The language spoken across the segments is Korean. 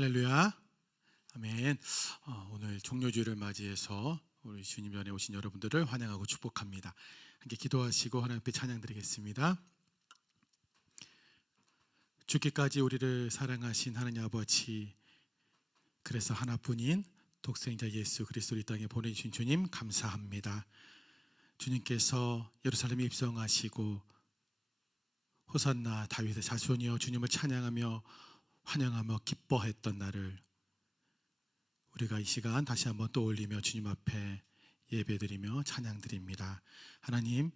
할렐루야, 아멘. 오늘 종료주일을 맞이해서 우리 주님 전에 오신 여러분들을 환영하고 축복합니다. 함께 기도하시고 하나님 앞에 찬양드리겠습니다. 죽기까지 우리를 사랑하신 하나님 아버지, 그래서 하나뿐인 독생자 예수 그리스도를 이 땅에 보내주신 주님 감사합니다. 주님께서 예루살렘에 입성하시고 호산나 다윗의 자손이여 주님을 찬양하며 환영하며 기뻐했던 날을 우리가 이 시간 다시 한번 떠올리며 주님 앞에 예배드리며 찬양드립니다. 하나님,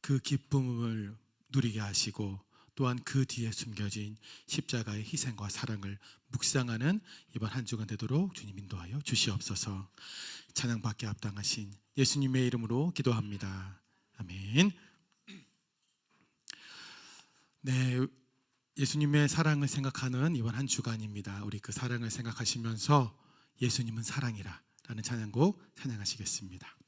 그 기쁨을 누리게 하시고 또한 그 뒤에 숨겨진 십자가의 희생과 사랑을 묵상하는 이번 한 주간 되도록 주님 인도하여 주시옵소서. 찬양받게 합당하신 예수님의 이름으로 기도합니다. 아멘. 네, 예수님의 사랑을 생각하는 이번 한 주간입니다. 우리 그 사랑을 생각하시면서 예수님은 사랑이라 라는 찬양곡 찬양하시겠습니다.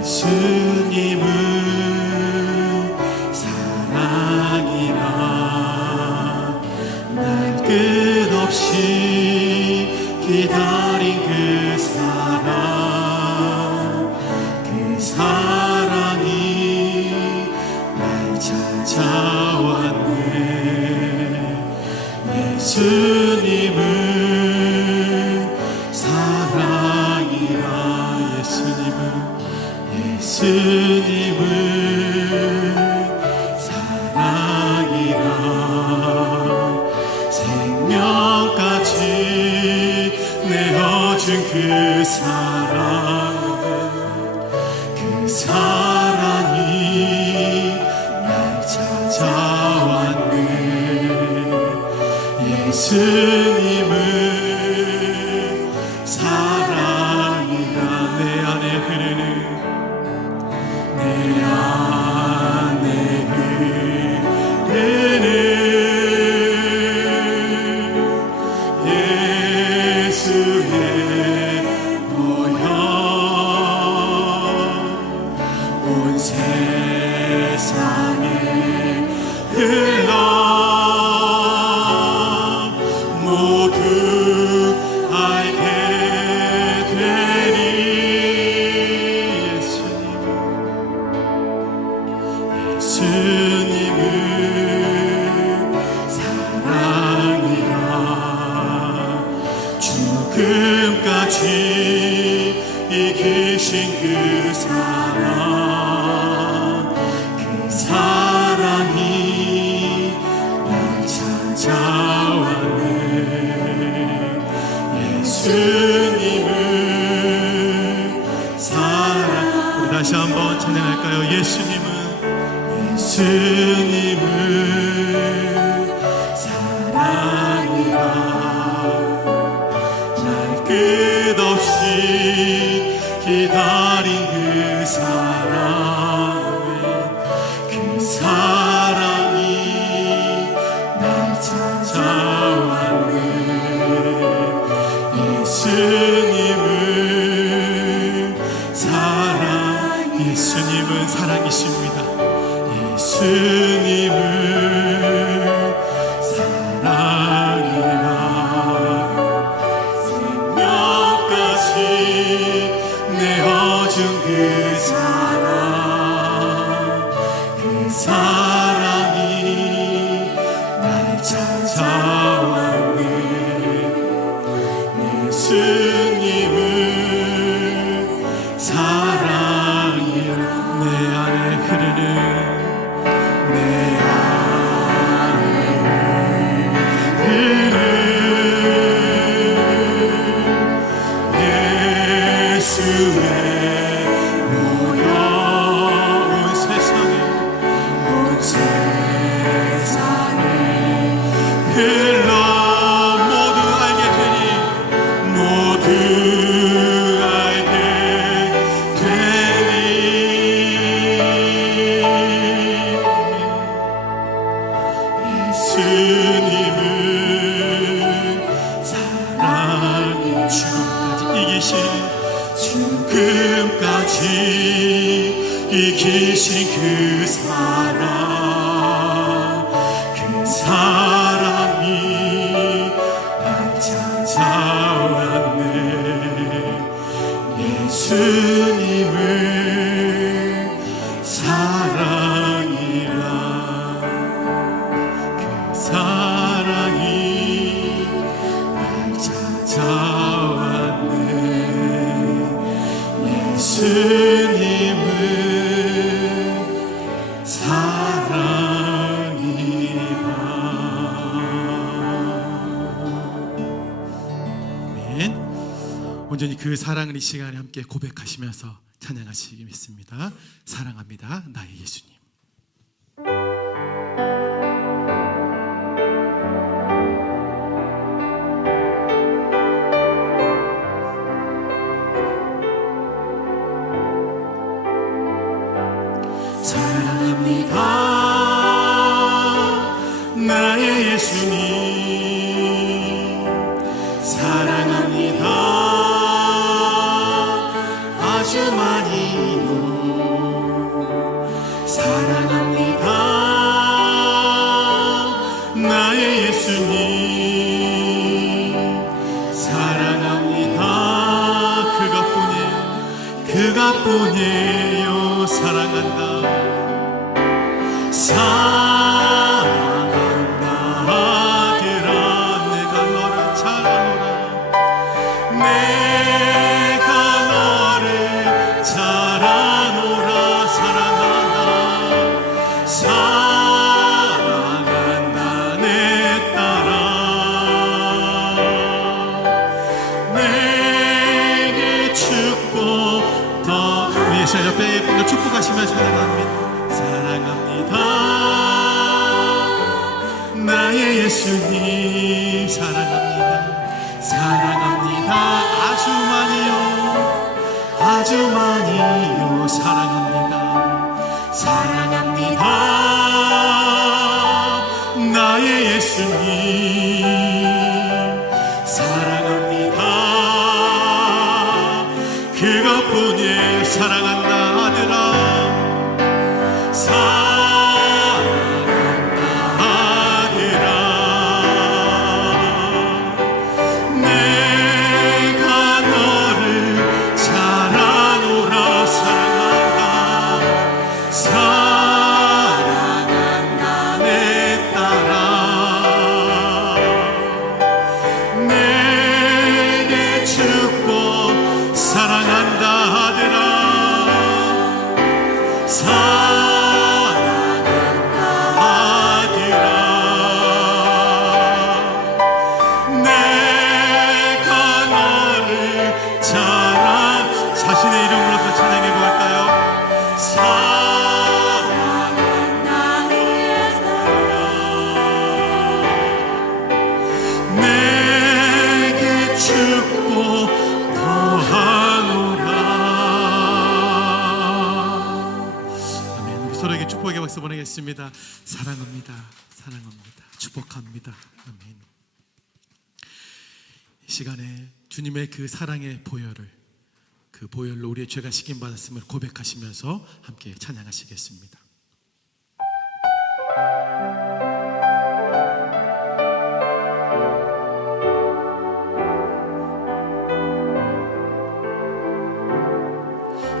예수님은 사랑이라 날 끝없이 기다린 그 사랑이 날 찾아왔네. 예수님은 사랑이라. 예수님은 사랑이라. 생명까지 내어준 그 사랑이 날 찾아왔네. 예수님은 사랑이라. 내 안에 흐르는 예수의 보혈 온 세상에 흘러 모두 알게 되리. 예수님은 사랑이라. 죽음까지 이기신 그 사랑이 날 찾아왔네. 예수님은 사랑. 우리 다시 한번 찬양할까요? 예수님은 사랑이라. 날 끝없이 기다린 그 사랑이 날 찾아왔네. 예수님은 사랑이십니다. 예수님은 사랑이라. 생명까지 내어준 그 사랑이 날 찾아왔네. 예수님은 사랑이라. 내 안에 흐르는 예수의 보혈 온 세상에 흘러 모두 알게 되니 되신 그 사랑이 날 찾아왔네. 예수님을 사랑이라. 그 사랑이 날 찾아왔네. 예수님을 사랑이라. 아멘. 온전히 그 사랑을 이 시간에 함께 고백하시면서 찬양하시겠습니다. 사랑합니다, 나의 예수님. 사랑합니다, 나의 예수님. 사랑합니다, 아주 많이요. 사랑합니다, 나의 예수님. 사랑합니다, 그것뿐이에요. 사랑한다, 사랑한다 아들아. 내가 너를 잘하노라. 내가 너를 잘하노라. 사랑한다, 사랑한다 내 딸아. 내게 축복 더. 예수님 옆에 분들 축복하시면 찬양합니다. 사랑합니다, 나의 예수님. 사랑합니다, 사랑합니다, 아주 많이요. 아주 많이요. 사랑합니다, 사랑합니다, 나의 예수님. 사랑합니다, 그것뿐이에요. 사랑한다 아들아. 사랑한다 아들아. 내가 너를 잘하노라. 사랑한다, 사랑한다 내 딸아. 내게 축복. 사랑한다 아들아. 사랑한다 아들아. 내가 너를 자신의 이름 불러서 찬양해 볼까요? 사랑한다 내 사랑. 내게 축복 더하노라. 아멘. 우리 서로에게 축복의 박수 보내겠습니다. 사랑합니다, 사랑합니다, 축복합니다. 아멘. 이 시간에 주님의 그 사랑의 보혈을, 그 보혈로 우리의 죄가 씻김 받았음을 고백하시면서 함께 찬양하시겠습니다.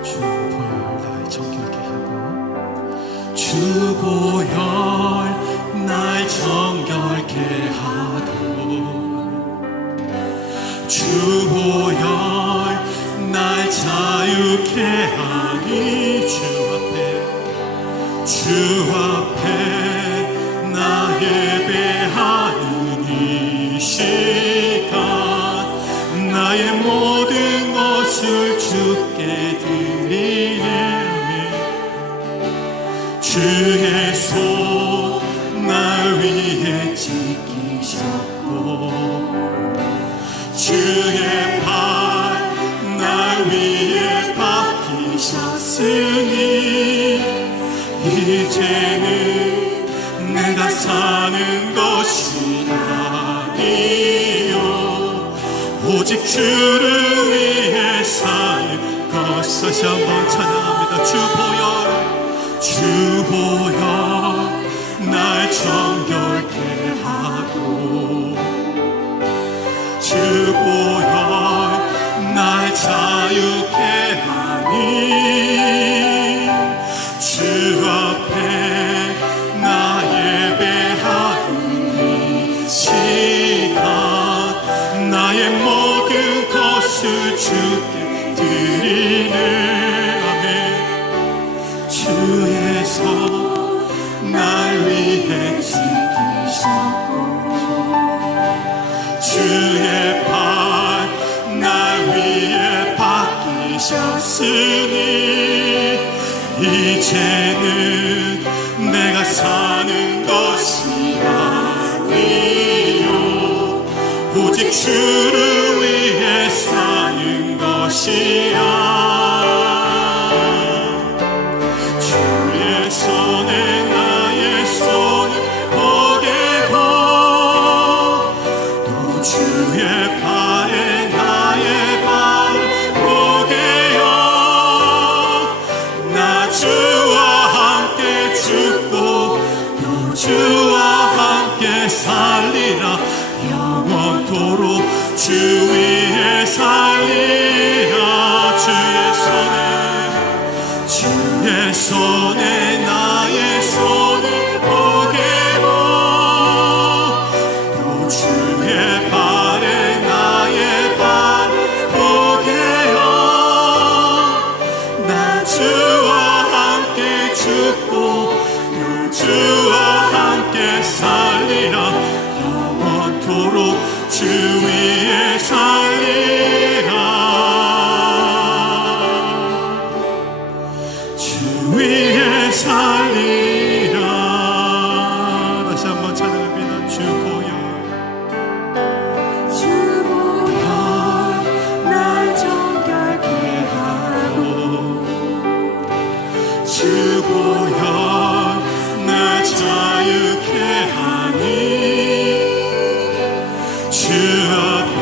주 보혈 날 정결케 하고, 주 보혈 날 정결케 하고, 주 보혈 날 자유케 하니. 주 앞에 나 예배하는 이 시간 나의 모든 것을 주께 드리네. 주의 손 나 위에 지키셨고, 주의 발 나 위에 박히셨으니 이제는 내가 사는 것이 아니요 오직 주를 위해 사는 것. 다시 한번 찬양합니다. 주 보혈 주 보혈 날 정결케 하고 주 보혈 날 자유케 하니 주 앞에 나 예배하는 이 시간 나의 모든 것을 주께 드리네. 아멘. 주의 손 날 위해 지키셨고 주의 발 날 위해 박히셨으니 이제는 내가 사는 것이 아니요 오직 주를 위해 사는 것이야. 주의 손에 나의 손을 보게고 또 주의 발에 나의 발을 보게요. 나 주와 함께 죽고 또 주와 함께 살리라. 영원토록 주 위에 살리라. 주의 손에 나의 손을 보게고 또 주의 발에 나의 발을 보게요. 나 주와 함께 죽고 또 주와 함께 살리라. 영원토록 주 위에 살리라. 주 위에 살리라. 다시 한번 찬양합니다. 주 보혈 날 정결케 하고 주 보혈 날 자유케 하니 주 앞에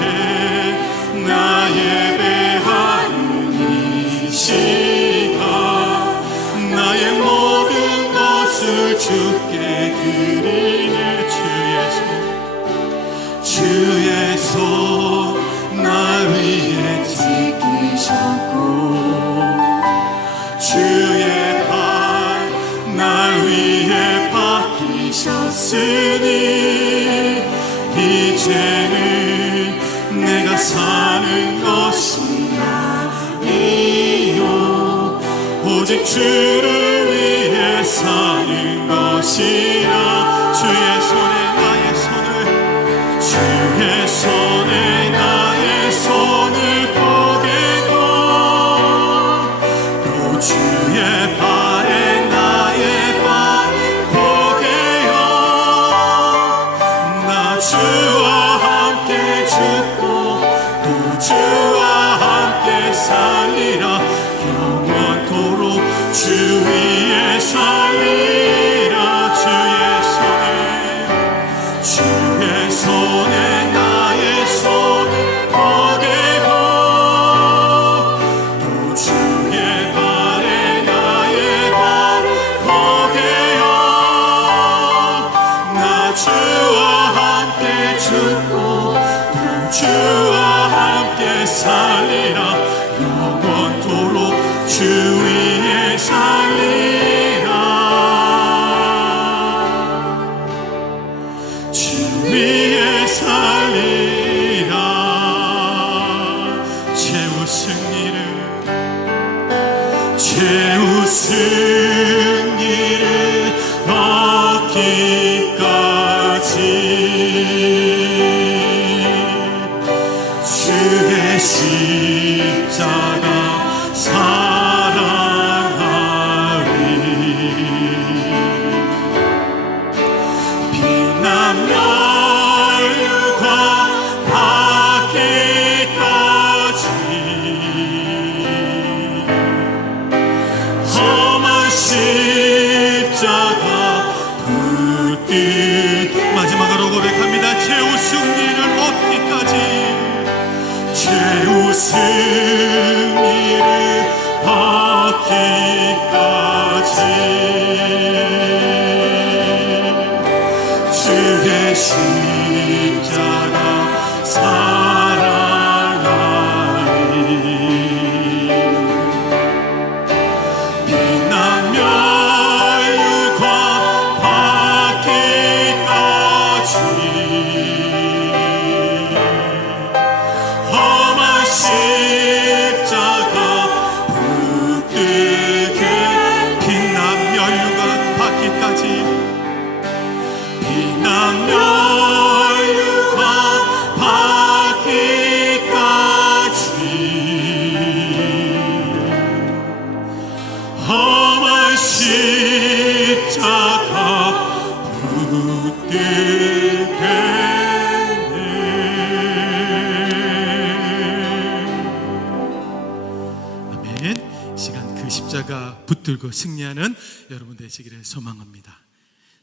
나 예배하는 이 시간 나의 모든 것을 주께 드리네. 주의 손 날 위해 지키셨고 주의 발 날 위해 박히셨으니 이제는 내가 사는 것이 아니요 오직 주를 위해 사는 것이라. 주의 손에 나의 손을 보게고 또 주의 발에 나의 발을 보게요. 나 주와 함께 죽고 또 주와 함께 살리라. 영원토록 주 위에 살리라. 주의 손에 나의 손을 보게고 또 주의 발에 나의 발을 보게요. 나 주와 함께 죽고 또 주와 함께 살리라. 영원토록 주 위에 살리라. 주 위에 살리라. 최후 승리를 얻기까지 주의 시 주의 십자가 사랑하리 빛나며 육화 받기까지 험한 십자가 붙들게 빛나며 육아 받기까지 빛나며 육화 받기까지 험한 십자가 아멘. 시간 그 십자가 붙들고 승리하는 여러분 되시기를 소망합니다.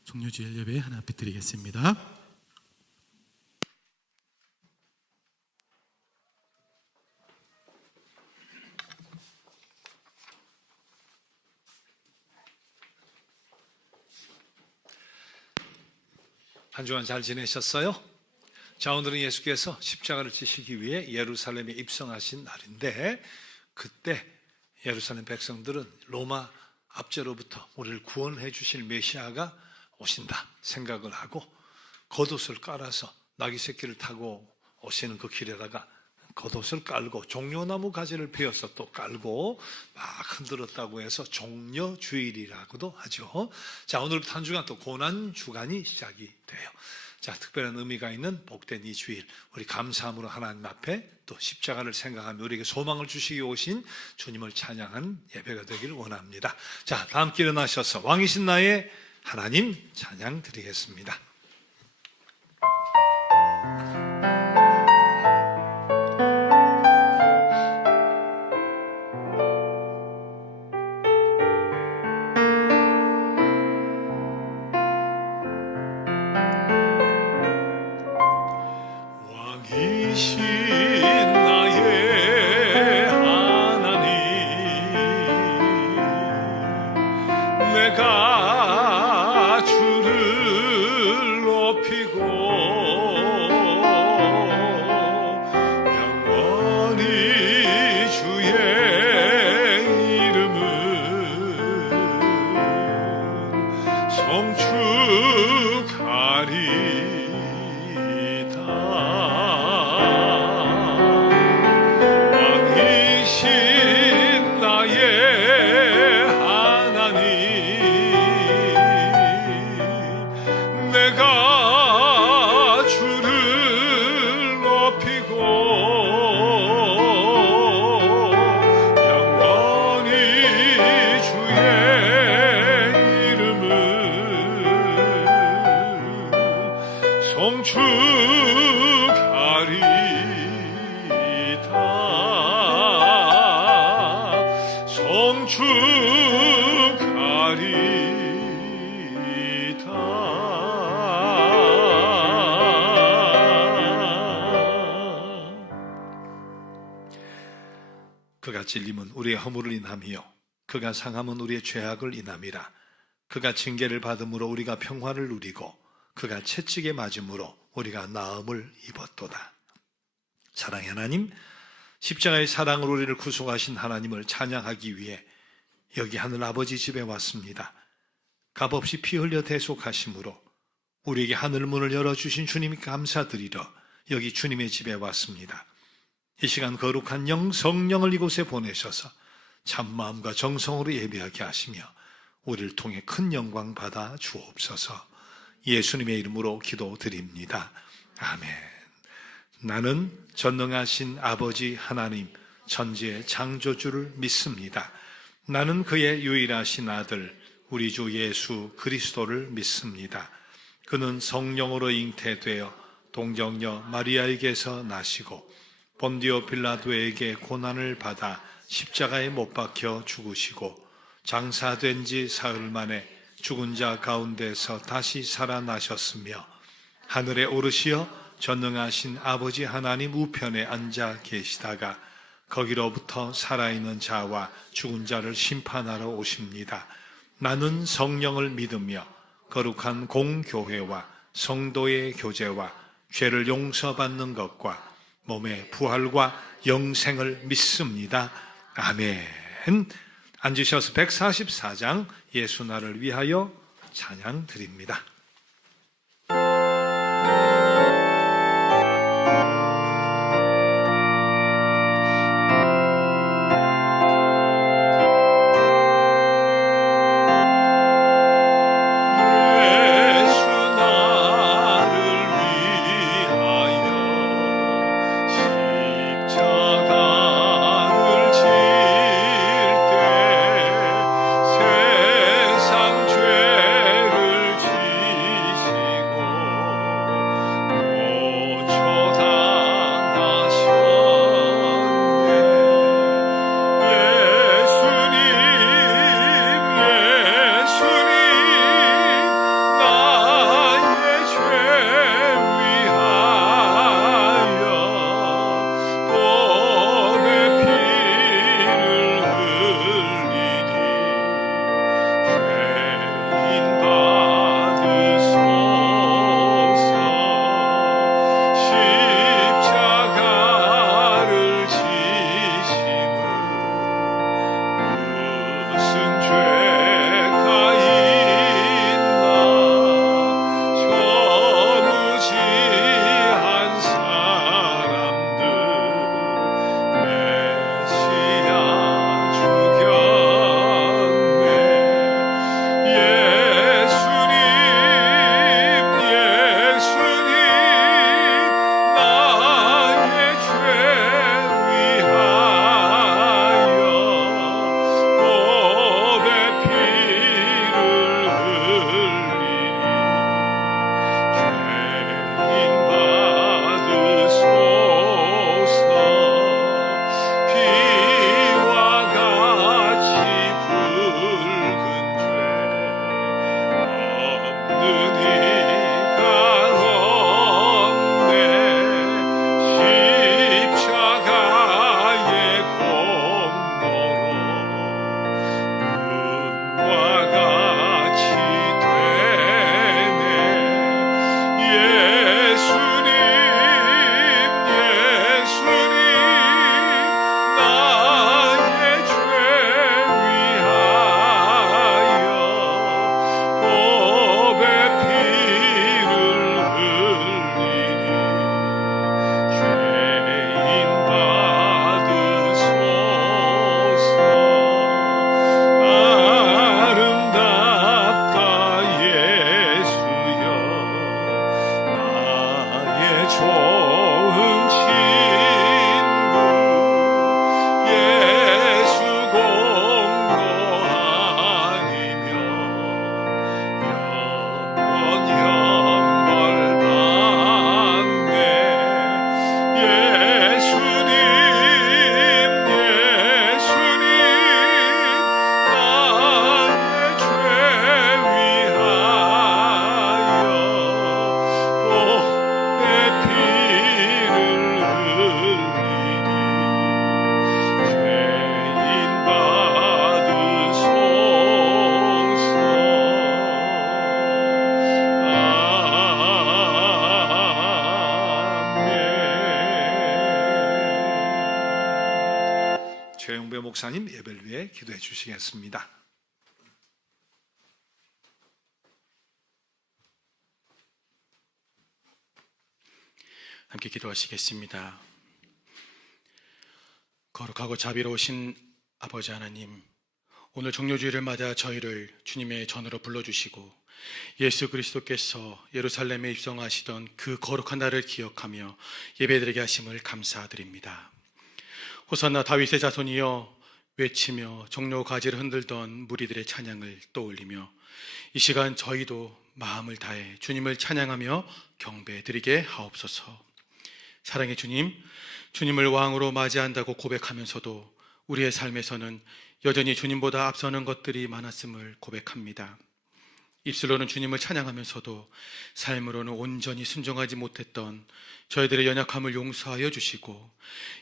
종료주일 예배 하나 드리겠습니다. 한 주간 잘 지내셨어요? 자, 오늘은 예수께서 십자가를 지시기 위해 예루살렘에 입성하신 날인데, 그때 예루살렘 백성들은 로마 압제로부터 우리를 구원해 주실 메시아가 오신다 생각을 하고 겉옷을 깔아서 나귀 새끼를 타고 오시는 그 길에다가 겉옷을 깔고 종려나무 가지를 베어서 또 깔고 막 흔들었다고 해서 종려주일이라고도 하죠. 자, 오늘부터 한 주간 또 고난 주간이 시작이 돼요. 자, 특별한 의미가 있는 복된 이 주일, 우리 감사함으로 하나님 앞에 또 십자가를 생각하며 우리에게 소망을 주시기 오신 주님을 찬양한 예배가 되기를 원합니다. 자, 다 함께 일어나셔서 왕이신 나의 하나님 찬양 드리겠습니다. 왕이신 나의 하나님 내가 주를 높이고 영원히 주의 이름은 송축하리다. 왕이신 나의 하나님 내가 주를 높이고 영원히 주의 이름을 송축하리다. 그가 찔림은 우리의 허물을 인함이요 그가 상함은 우리의 죄악을 인함이라. 그가 징계를 받음으로 우리가 평화를 누리고 그가 채찍에 맞음으로 우리가 나음을 입었도다. 사랑의 하나님, 십자가의 사랑으로 우리를 구속하신 하나님을 찬양하기 위해 여기 하늘 아버지 집에 왔습니다. 값없이 피 흘려 대속하심으로 우리에게 하늘 문을 열어주신 주님께 감사드리러 여기 주님의 집에 왔습니다. 이 시간 거룩한 영 성령을 이곳에 보내셔서 참마음과 정성으로 예배하게 하시며 우리를 통해 큰 영광 받아 주옵소서. 예수님의 이름으로 기도드립니다. 아멘. 나는 전능하신 아버지 하나님 천지의 창조주를 믿습니다. 나는 그의 유일하신 아들 우리 주 예수 그리스도를 믿습니다. 그는 성령으로 잉태되어 동정녀 마리아에게서 나시고 본디오 빌라도에게 고난을 받아 십자가에 못 박혀 죽으시고 장사된 지 사흘 만에 죽은 자 가운데서 다시 살아나셨으며 하늘에 오르시어 전능하신 아버지 하나님 우편에 앉아 계시다가 거기로부터 살아있는 자와 죽은 자를 심판하러 오십니다. 나는 성령을 믿으며 거룩한 공교회와 성도의 교제와 죄를 용서받는 것과 몸의 부활과 영생을 믿습니다. 아멘. 앉으셔서 144장 예수 나를 위하여 찬양 드립니다. 최영배 목사님 예배를 위해 기도해 주시겠습니다. 함께 기도하시겠습니다. 거룩하고 자비로우신 아버지 하나님, 오늘 종료주일을 맞아 저희를 주님의 전으로 불러주시고 예수 그리스도께서 예루살렘에 입성하시던 그 거룩한 날을 기억하며 예배드리게 하심을 감사드립니다. 호산나 다윗의 자손이여 외치며 종려 가지를 흔들던 무리들의 찬양을 떠올리며 이 시간 저희도 마음을 다해 주님을 찬양하며 경배드리게 하옵소서. 사랑의 주님, 주님을 왕으로 맞이한다고 고백하면서도 우리의 삶에서는 여전히 주님보다 앞서는 것들이 많았음을 고백합니다. 입술로는 주님을 찬양하면서도 삶으로는 온전히 순종하지 못했던 저희들의 연약함을 용서하여 주시고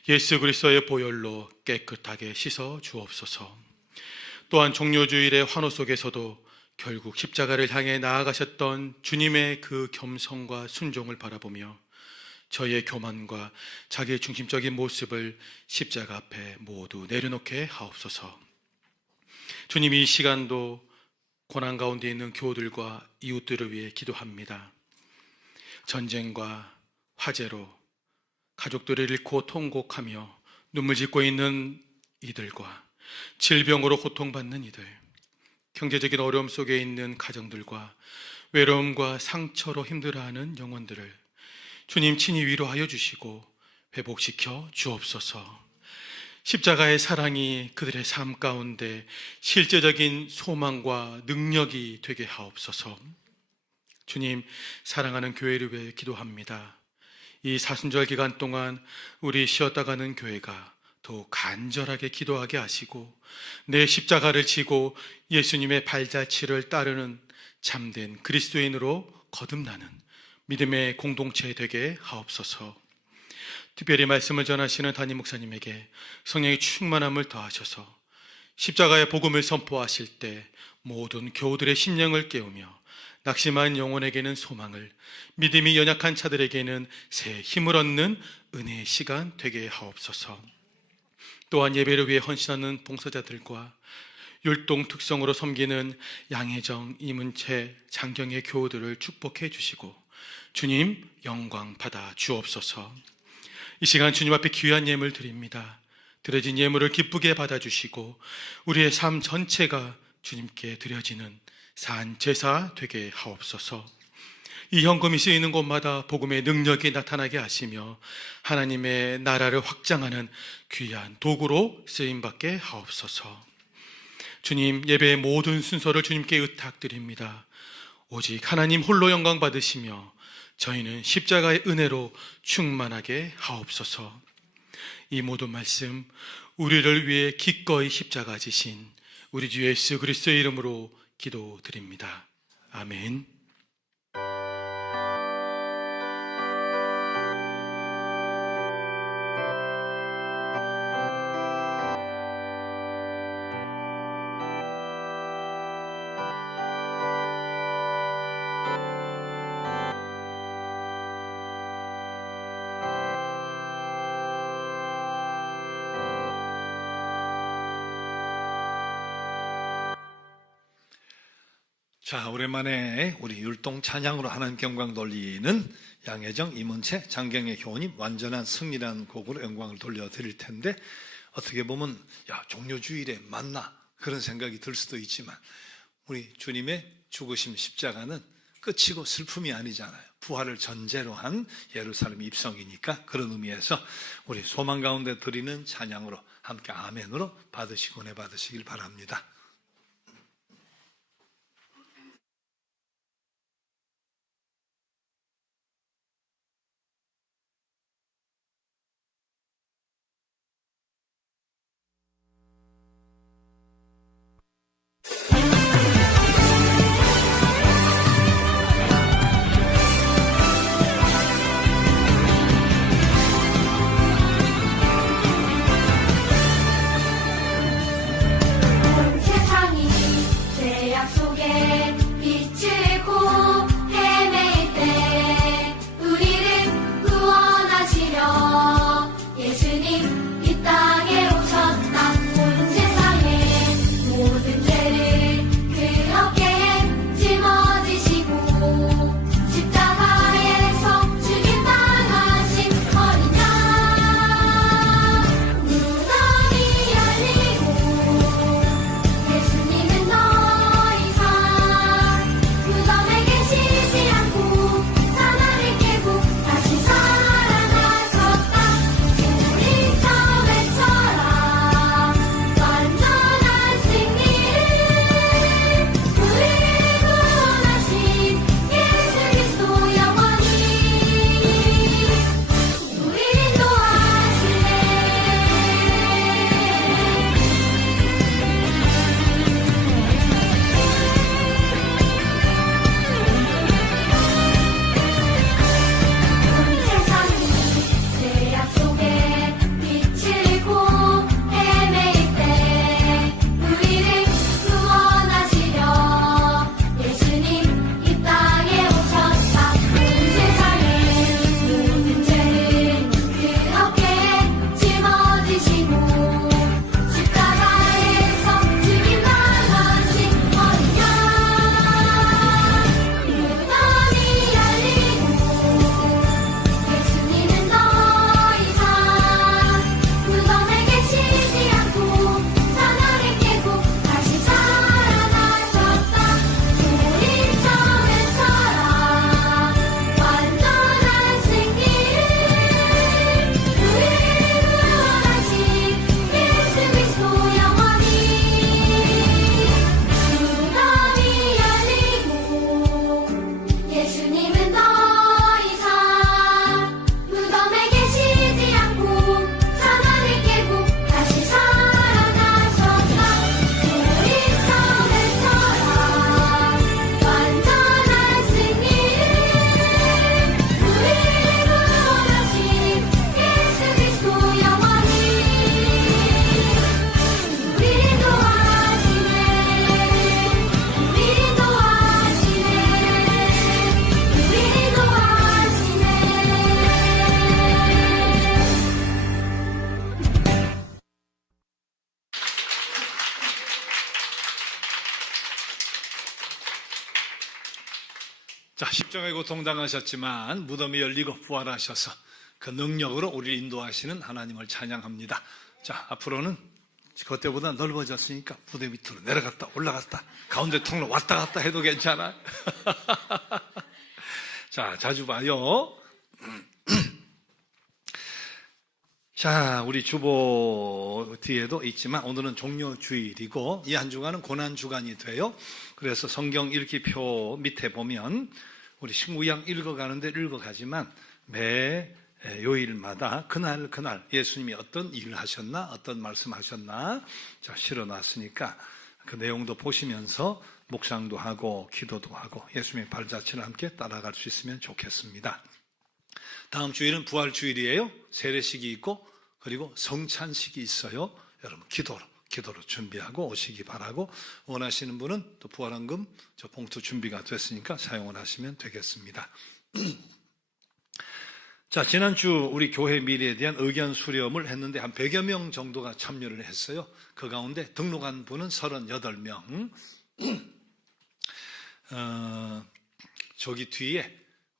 예수 그리스도의 보혈로 깨끗하게 씻어 주옵소서. 또한 종료주일의 환호 속에서도 결국 십자가를 향해 나아가셨던 주님의 그 겸손과 순종을 바라보며 저의 교만과 자기 중심적인 모습을 십자가 앞에 모두 내려놓게 하옵소서. 주님, 이 시간도 고난 가운데 있는 교우들과 이웃들을 위해 기도합니다. 전쟁과 화재로 가족들을 잃고 통곡하며 눈물 짓고 있는 이들과 질병으로 고통받는 이들, 경제적인 어려움 속에 있는 가정들과 외로움과 상처로 힘들어하는 영혼들을 주님 친히 위로하여 주시고 회복시켜 주옵소서. 십자가의 사랑이 그들의 삶 가운데 실제적인 소망과 능력이 되게 하옵소서. 주님, 사랑하는 교회를 위해 기도합니다. 이 사순절 기간 동안 우리 쉬었다 가는 교회가 더욱 간절하게 기도하게 하시고 내 십자가를 지고 예수님의 발자취를 따르는 참된 그리스도인으로 거듭나는 믿음의 공동체 되게 하옵소서. 특별히 말씀을 전하시는 담임 목사님에게 성령의 충만함을 더하셔서 십자가의 복음을 선포하실 때 모든 교우들의 심령을 깨우며 낙심한 영혼에게는 소망을, 믿음이 연약한 자들에게는 새 힘을 얻는 은혜의 시간 되게 하옵소서. 또한 예배를 위해 헌신하는 봉사자들과 율동 특성으로 섬기는 양혜정, 이문채, 장경의 교우들을 축복해 주시고 주님 영광 받아 주옵소서. 이 시간 주님 앞에 귀한 예물 드립니다. 드려진 예물을 기쁘게 받아주시고 우리의 삶 전체가 주님께 드려지는 산 제사 되게 하옵소서. 이 현금이 쓰이는 곳마다 복음의 능력이 나타나게 하시며 하나님의 나라를 확장하는 귀한 도구로 쓰임받게 하옵소서. 주님, 예배의 모든 순서를 주님께 의탁드립니다. 오직 하나님 홀로 영광 받으시며 저희는 십자가의 은혜로 충만하게 하옵소서. 이 모든 말씀 우리를 위해 기꺼이 십자가 지신 우리 주 예수 그리스도의 이름으로 기도드립니다. 아멘. 자, 오랜만에 우리 율동 찬양으로 하나님 영광 돌리는 양혜정, 이문채, 장경의 교우님 완전한 승리라는 곡으로 영광을 돌려드릴 텐데, 어떻게 보면 종료주일에 맞나 그런 생각이 들 수도 있지만 우리 주님의 죽으심 십자가는 끝이고 슬픔이 아니잖아요. 부활을 전제로 한 예루살렘 입성이니까 그런 의미에서 우리 소망 가운데 드리는 찬양으로 함께 아멘으로 받으시고 은혜 받으시길 바랍니다. 온 자, 십자가의 고통 당하셨지만 무덤이 열리고 부활하셔서 그 능력으로 우리를 인도하시는 하나님을 찬양합니다. 자, 앞으로는 그때보다 넓어졌으니까 무대 밑으로 내려갔다 올라갔다 가운데 통로 왔다 갔다 해도 괜찮아. 자, 자주 봐요. 자, 우리 주보 뒤에도 있지만 오늘은 종료주일이고 이 한 주간은 고난주간이 돼요. 그래서 성경 읽기표 밑에 보면 우리 신구약 읽어가는데 읽어가지만 매 요일마다 그날 예수님이 어떤 일을 하셨나 어떤 말씀하셨나 자, 실어놨으니까 그 내용도 보시면서 묵상도 하고 기도도 하고 예수님의 발자취를 함께 따라갈 수 있으면 좋겠습니다. 다음 주일은 부활주일이에요. 세례식이 있고 그리고 성찬식이 있어요. 여러분 기도로 준비하고 오시기 바라고 원하시는 분은 또 부활헌금 저 봉투 준비가 됐으니까 사용을 하시면 되겠습니다. 자, 지난주 우리 교회 미래에 대한 의견 수렴을 했는데 한 100여 명 정도가 참여를 했어요. 그 가운데 등록한 분은 38명. 저기 뒤에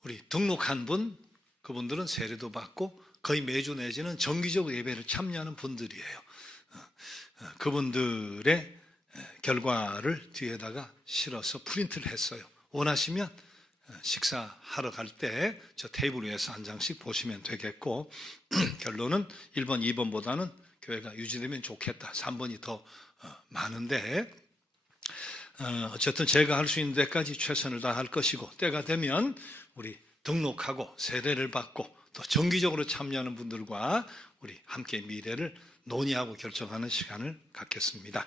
우리 등록한 분, 그분들은 세례도 받고 거의 매주 내지는 정기적 예배를 참여하는 분들이에요. 그분들의 결과를 뒤에다가 실어서 프린트를 했어요. 원하시면 식사하러 갈 때 저 테이블 위에서 한 장씩 보시면 되겠고 결론은 1번, 2번보다는 교회가 유지되면 좋겠다. 3번이 더 많은데 어쨌든 제가 할 수 있는 데까지 최선을 다할 것이고 때가 되면 우리 등록하고 세례를 받고 또 정기적으로 참여하는 분들과 우리 함께 미래를 논의하고 결정하는 시간을 갖겠습니다.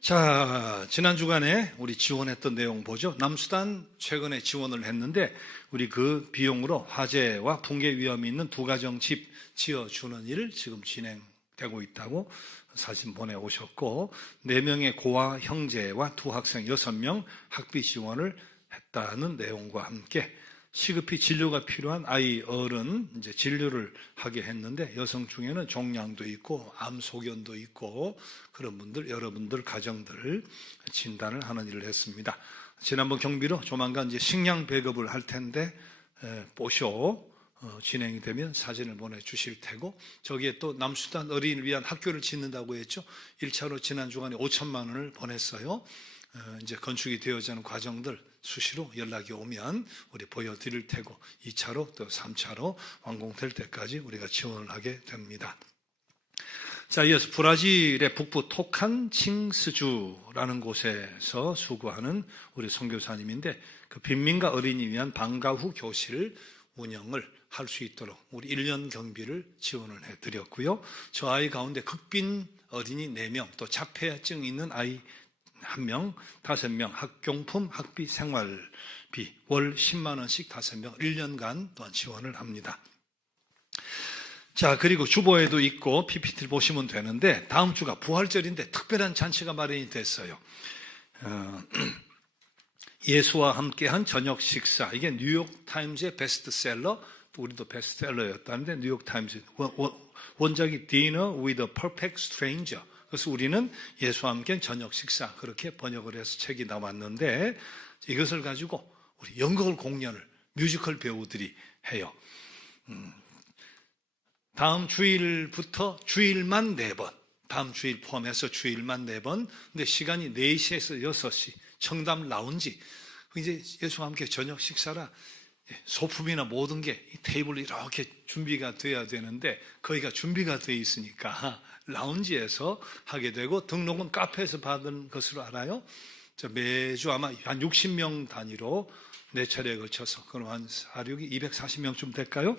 자, 지난 주간에 우리 지원했던 내용 보죠. 남수단 최근에 지원을 했는데 우리 그 비용으로 화재와 붕괴 위험이 있는 두 가정 집 지어주는 일 지금 진행되고 있다고 사진 보내오셨고 4명의 고아 형제와 두 학생 6명 학비 지원을 했다는 내용과 함께 시급히 진료가 필요한 아이 어른 이제 진료를 하게 했는데 여성 중에는 종양도 있고 암 소견도 있고 그런 분들 여러분들 가정들 진단을 하는 일을 했습니다. 지난번 경비로 조만간 이제 식량 배급을 할 텐데 보쇼 진행이 되면 사진을 보내주실 테고 저기에 또 남수단 어린이를 위한 학교를 짓는다고 했죠. 1차로 지난 주간에 5천만 원을 보냈어요. 이제 건축이 되어지는 하는 과정들 수시로 연락이 오면 우리 보여드릴 테고 2차로 또 3차로 완공될 때까지 우리가 지원을 하게 됩니다. 자, 이어서 브라질의 북부 토칸칭스주라는 곳에서 수고하는 우리 선교사님인데 그 빈민가 어린이 위한 방과 후 교실 운영을 할 수 있도록 우리 1년 경비를 지원을 해드렸고요. 저 아이 가운데 극빈 어린이 4명 또 자폐증 있는 아이 1명, 5명 학용품, 학비, 생활비 월 10만 원씩 5명 1년간 또한 지원을 합니다. 자, 그리고 주보에도 있고 PPT를 보시면 되는데 다음 주가 부활절인데 특별한 잔치가 마련이 됐어요. 예수와 함께한 저녁 식사 이게 뉴욕타임즈의 베스트셀러 우리도 베스트셀러였다는데 뉴욕타임즈 원작이 Dinner with a Perfect Stranger 그래서 우리는 예수와 함께 저녁 식사 그렇게 번역을 해서 책이 나왔는데 이것을 가지고 우리 연극을 공연을 뮤지컬 배우들이 해요. 다음 주일부터 주일만 4번 다음 주일 포함해서 주일만 4번 근데 시간이 4시에서 6시 청담 라운지 이제 예수와 함께 저녁 식사라 소품이나 모든 게 테이블이 이렇게 준비가 돼야 되는데 거기가 준비가 돼 있으니까 라운지에서 하게 되고 등록은 카페에서 받은 것으로 알아요. 매주 아마 한 60명 단위로 4차례에 걸쳐서 그럼 한 4,6이 240명쯤 될까요?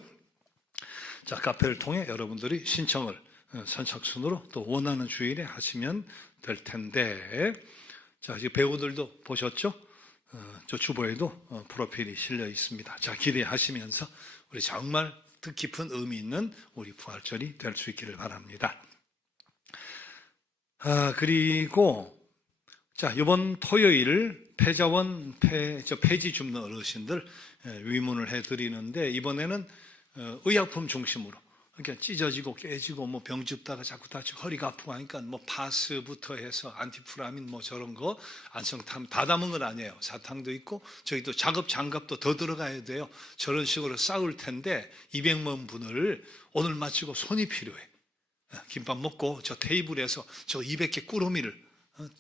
자, 카페를 통해 여러분들이 신청을 선착순으로 또 원하는 주일에 하시면 될 텐데 자, 지금 배우들도 보셨죠? 저 주보에도 프로필이 실려 있습니다. 자, 기대하시면서 우리 정말 뜻깊은 의미 있는 우리 부활절이 될 수 있기를 바랍니다. 그리고 자, 이번 토요일 패자원 폐지 줍는 어르신들 위문을 해드리는데 이번에는 의약품 중심으로 그러니까 찢어지고 깨지고 뭐 병 줍다가 자꾸 다치고 허리가 아프고 하니까 뭐 파스부터 해서 안티프라민 뭐 저런 거 안성탐 다 담은 건 아니에요. 사탕도 있고 저기 또 작업 장갑도 더 들어가야 돼요. 저런 식으로 싸울 텐데 200만 분을 오늘 마치고 손이 필요해. 김밥 먹고 저 테이블에서 저 200개 꾸러미를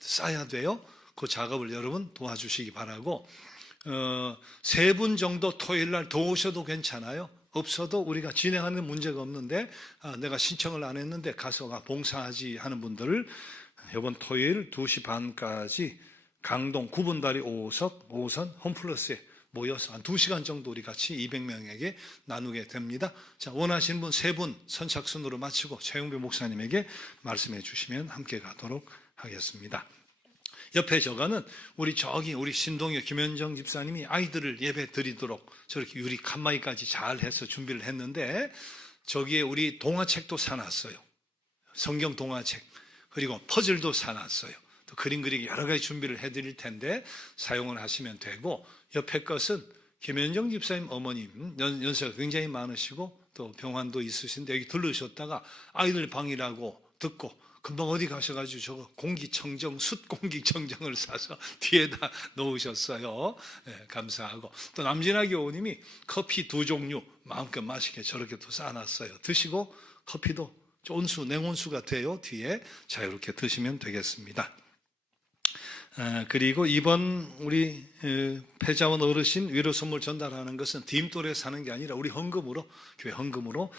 싸야 돼요. 그 작업을 여러분 도와주시기 바라고 3분 정도 토요일 날 더 오셔도 괜찮아요. 없어도 우리가 진행하는 문제가 없는데 내가 신청을 안 했는데 가서 봉사하지 하는 분들을 이번 토요일 2시 반까지 강동 9분다리 5호선 홈플러스에 모여서 한 2시간 정도 우리 같이 200명에게 나누게 됩니다. 자, 원하시는 분 3분 선착순으로 마치고 최영배 목사님에게 말씀해 주시면 함께 가도록 하겠습니다. 옆에 저거는 우리 신동엽 김현정 집사님이 아이들을 예배 드리도록 저렇게 유리 칸막이까지 잘 해서 준비를 했는데 저기에 우리 동화책도 사놨어요. 성경 동화책. 그리고 퍼즐도 사놨어요. 또 그림 그리기 여러 가지 준비를 해드릴 텐데 사용을 하시면 되고 옆에 것은 김현정 집사님 어머님 연세가 굉장히 많으시고 또 병환도 있으신데 여기 들르셨다가 아이들 방이라고 듣고 금방 어디 가셔가지고 저거 공기청정, 숯 공기청정을 사서 뒤에다 놓으셨어요. 네, 감사하고 또 남진아 교우님이 커피 2종류 마음껏 마시게 저렇게 또 싸놨어요. 드시고 커피도 온수, 냉온수가 돼요. 뒤에 자유롭게 드시면 되겠습니다. 그리고 이번 우리 패자원 어르신 위로 선물 전달하는 것은 디임돌에 사는 게 아니라 우리 헌금으로 교회 헌금으로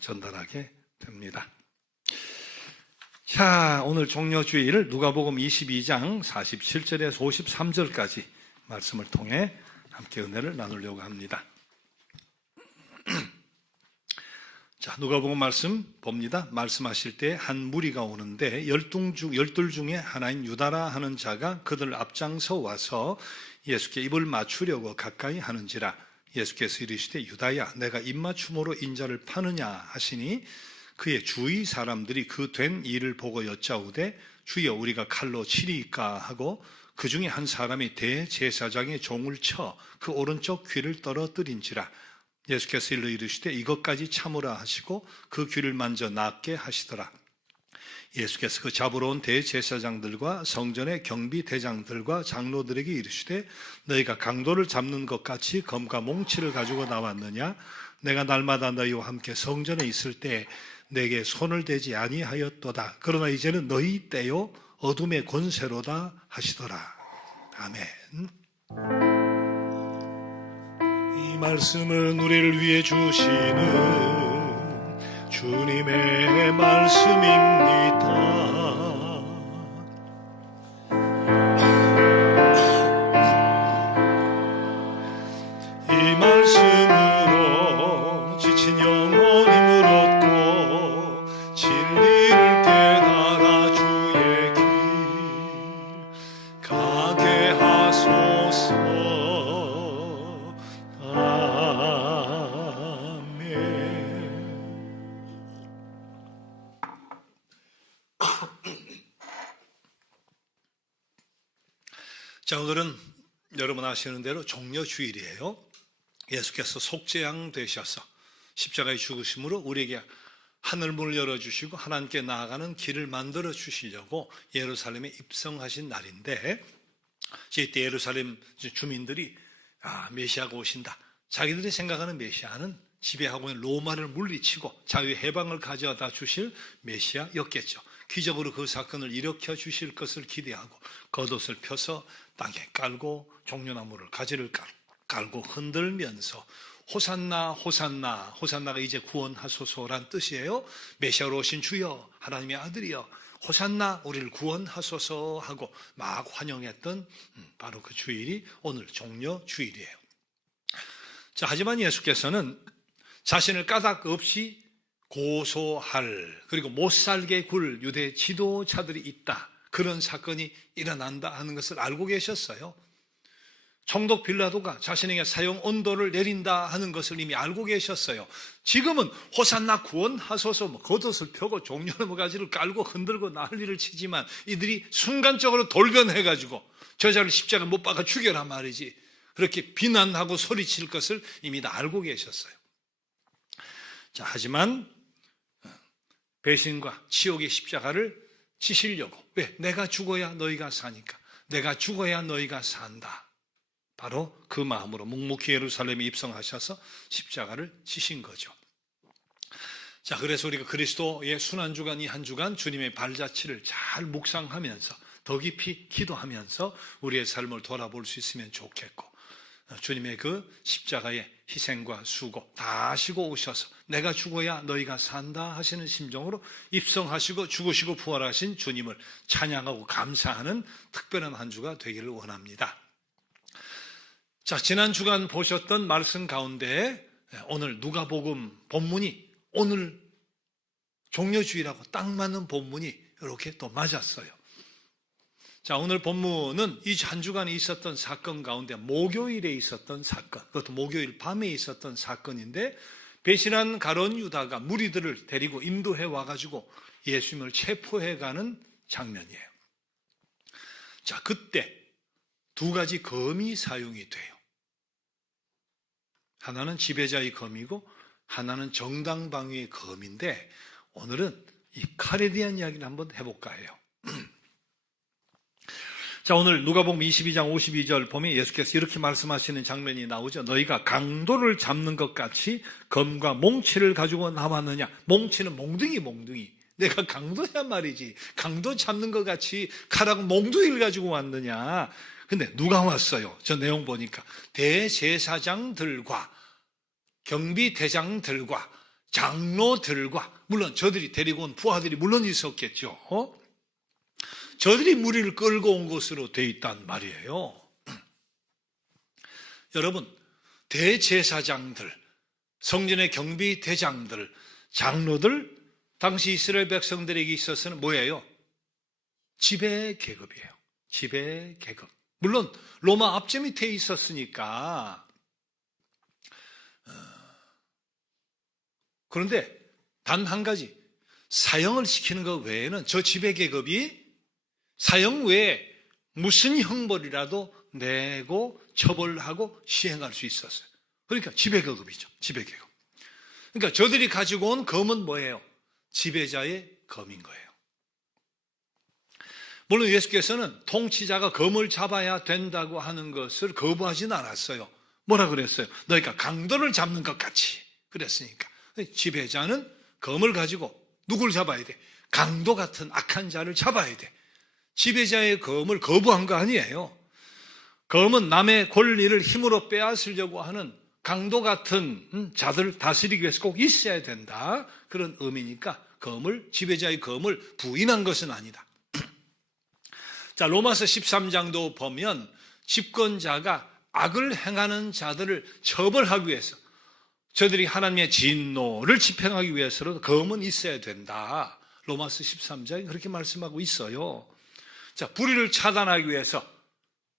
전달하게 됩니다. 자, 오늘 종료주일 누가복음 22장 47절에서 53절까지 말씀을 통해 함께 은혜를 나누려고 합니다. 자, 누가복음 말씀 봅니다. 말씀하실 때 한 무리가 오는데 열둘 중에 하나인 유다라 하는 자가 그들 앞장서 와서 예수께 입을 맞추려고 가까이 하는지라 예수께서 이르시되 유다야 내가 입맞춤으로 인자를 파느냐 하시니 그의 주위 사람들이 그 된 일을 보고 여짜오되 주여 우리가 칼로 치리이까 하고 그 중에 한 사람이 대제사장의 종을 쳐 그 오른쪽 귀를 떨어뜨린지라 예수께서 일러 이르시되 이것까지 참으라 하시고 그 귀를 만져 낫게 하시더라. 예수께서 그 잡으러 온 대제사장들과 성전의 경비대장들과 장로들에게 이르시되 너희가 강도를 잡는 것 같이 검과 몽치를 가지고 나왔느냐? 내가 날마다 너희와 함께 성전에 있을 때 내게 손을 대지 아니하였도다. 그러나 이제는 너희 때요 어둠의 권세로다 하시더라. 아멘. 이 말씀은 우리를 위해 주시는 주님의 말씀입니다. 이 말씀으로 지친 영혼이 물었고 진리를 깨달아 주의 길 가게 하소서. 자, 오늘은 여러분 아시는 대로 종려주일이에요. 예수께서 속죄양 되셔서 십자가의 죽으심으로 우리에게 하늘문을 열어주시고 하나님께 나아가는 길을 만들어 주시려고 예루살렘에 입성하신 날인데 이때 예루살렘 주민들이 메시아가 오신다. 자기들이 생각하는 메시아는 지배하고 있는 로마를 물리치고 자유의 해방을 가져다 주실 메시아였겠죠. 기적으로 그 사건을 일으켜 주실 것을 기대하고 겉옷을 펴서 땅에 깔고 종려나무를 가지를 깔고 흔들면서 호산나 호산나, 호산나가 이제 구원하소서란 뜻이에요. 메시아로 오신 주여 하나님의 아들이여 호산나 우리를 구원하소서 하고 막 환영했던 바로 그 주일이 오늘 종려주일이에요. 자, 하지만 예수께서는 자신을 까닭 없이 고소할 그리고 못살게 굴 유대 지도자들이 있다. 그런 사건이 일어난다 하는 것을 알고 계셨어요. 총독 빌라도가 자신에게 사형 언도를 내린다 하는 것을 이미 알고 계셨어요. 지금은 호산나 구원하소서 겉옷을 펴고 종려나무 가지를 깔고 흔들고 난리를 치지만 이들이 순간적으로 돌변해가지고 저자를 십자가에 못 박아 죽여라 말이지. 그렇게 비난하고 소리칠 것을 이미 다 알고 계셨어요. 자, 하지만 배신과 치욕의 십자가를 지시려고. 왜? 내가 죽어야 너희가 사니까. 내가 죽어야 너희가 산다. 바로 그 마음으로 묵묵히 예루살렘에 입성하셔서 십자가를 지신 거죠. 자, 그래서 우리가 그리스도의 순환주간 이 한 주간 주님의 발자취를 잘 묵상하면서 더 깊이 기도하면서 우리의 삶을 돌아볼 수 있으면 좋겠고, 주님의 그 십자가의 희생과 수고 다 하시고 오셔서 내가 죽어야 너희가 산다 하시는 심정으로 입성하시고 죽으시고 부활하신 주님을 찬양하고 감사하는 특별한 한 주가 되기를 원합니다. 자, 지난 주간 보셨던 말씀 가운데 오늘 누가복음 본문이 오늘 종려주일하고 딱 맞는 본문이 이렇게 또 맞았어요. 자, 오늘 본문은 이 한 주간에 있었던 사건 가운데 목요일에 있었던 사건, 그것도 목요일 밤에 있었던 사건인데, 배신한 가룟 유다가 무리들을 데리고 인도해 와가지고 예수님을 체포해가는 장면이에요. 자, 그때 두 가지 검이 사용이 돼요. 하나는 지배자의 검이고 하나는 정당방위의 검인데, 오늘은 이 칼에 대한 이야기를 한번 해볼까 해요. 자, 오늘 누가복음 22장 52절 보면 예수께서 이렇게 말씀하시는 장면이 나오죠. 너희가 강도를 잡는 것 같이 검과 몽치를 가지고 나왔느냐. 몽치는 몽둥이. 내가 강도냐 말이지. 강도 잡는 것 같이 칼하고 몽둥이를 가지고 왔느냐. 근데 누가 왔어요? 저 내용 보니까 대제사장들과 경비대장들과 장로들과, 물론 저들이 데리고 온 부하들이 물론 있었겠죠. 저들이 무리를 끌고 온 것으로 되어 있단 말이에요. 여러분, 대제사장들, 성전의 경비대장들, 장로들, 당시 이스라엘 백성들에게 있어서는 뭐예요? 지배계급이에요. 지배계급. 물론 로마 압제 밑에 있었으니까. 그런데 단 한 가지, 사형을 시키는 것 외에는 저 지배계급이 사형 외에 무슨 형벌이라도 내고 처벌하고 시행할 수 있었어요. 그러니까 지배계급이죠. 지배계급. 그러니까 저들이 가지고 온 검은 뭐예요? 지배자의 검인 거예요. 물론 예수께서는 통치자가 검을 잡아야 된다고 하는 것을 거부하지는 않았어요. 뭐라 그랬어요? 너희가 강도를 잡는 것 같이. 그랬으니까. 지배자는 검을 가지고 누굴 잡아야 돼? 강도 같은 악한 자를 잡아야 돼. 지배자의 검을 거부한 거 아니에요. 검은 남의 권리를 힘으로 빼앗으려고 하는 강도 같은 자들을 다스리기 위해서 꼭 있어야 된다. 그런 의미니까 지배자의 검을 부인한 것은 아니다. 자, 로마서 13장도 보면 집권자가 악을 행하는 자들을 처벌하기 위해서, 저들이 하나님의 진노를 집행하기 위해서라도 검은 있어야 된다. 로마서 13장에 그렇게 말씀하고 있어요. 자, 불의를 차단하기 위해서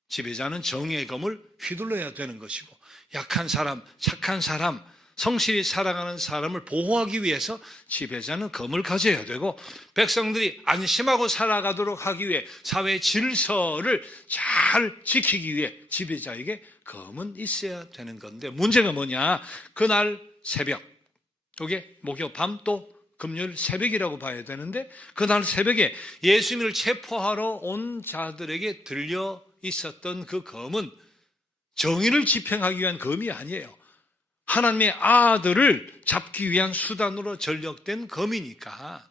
지배자는 정의의 검을 휘둘러야 되는 것이고, 약한 사람, 착한 사람, 성실히 살아가는 사람을 보호하기 위해서 지배자는 검을 가져야 되고, 백성들이 안심하고 살아가도록 하기 위해 사회 질서를 잘 지키기 위해 지배자에게 검은 있어야 되는 건데, 문제가 뭐냐? 그날 새벽, 이게 목요 밤 또 금요일 새벽이라고 봐야 되는데, 그날 새벽에 예수님을 체포하러 온 자들에게 들려 있었던 그 검은 정의를 집행하기 위한 검이 아니에요. 하나님의 아들을 잡기 위한 수단으로 전력된 검이니까.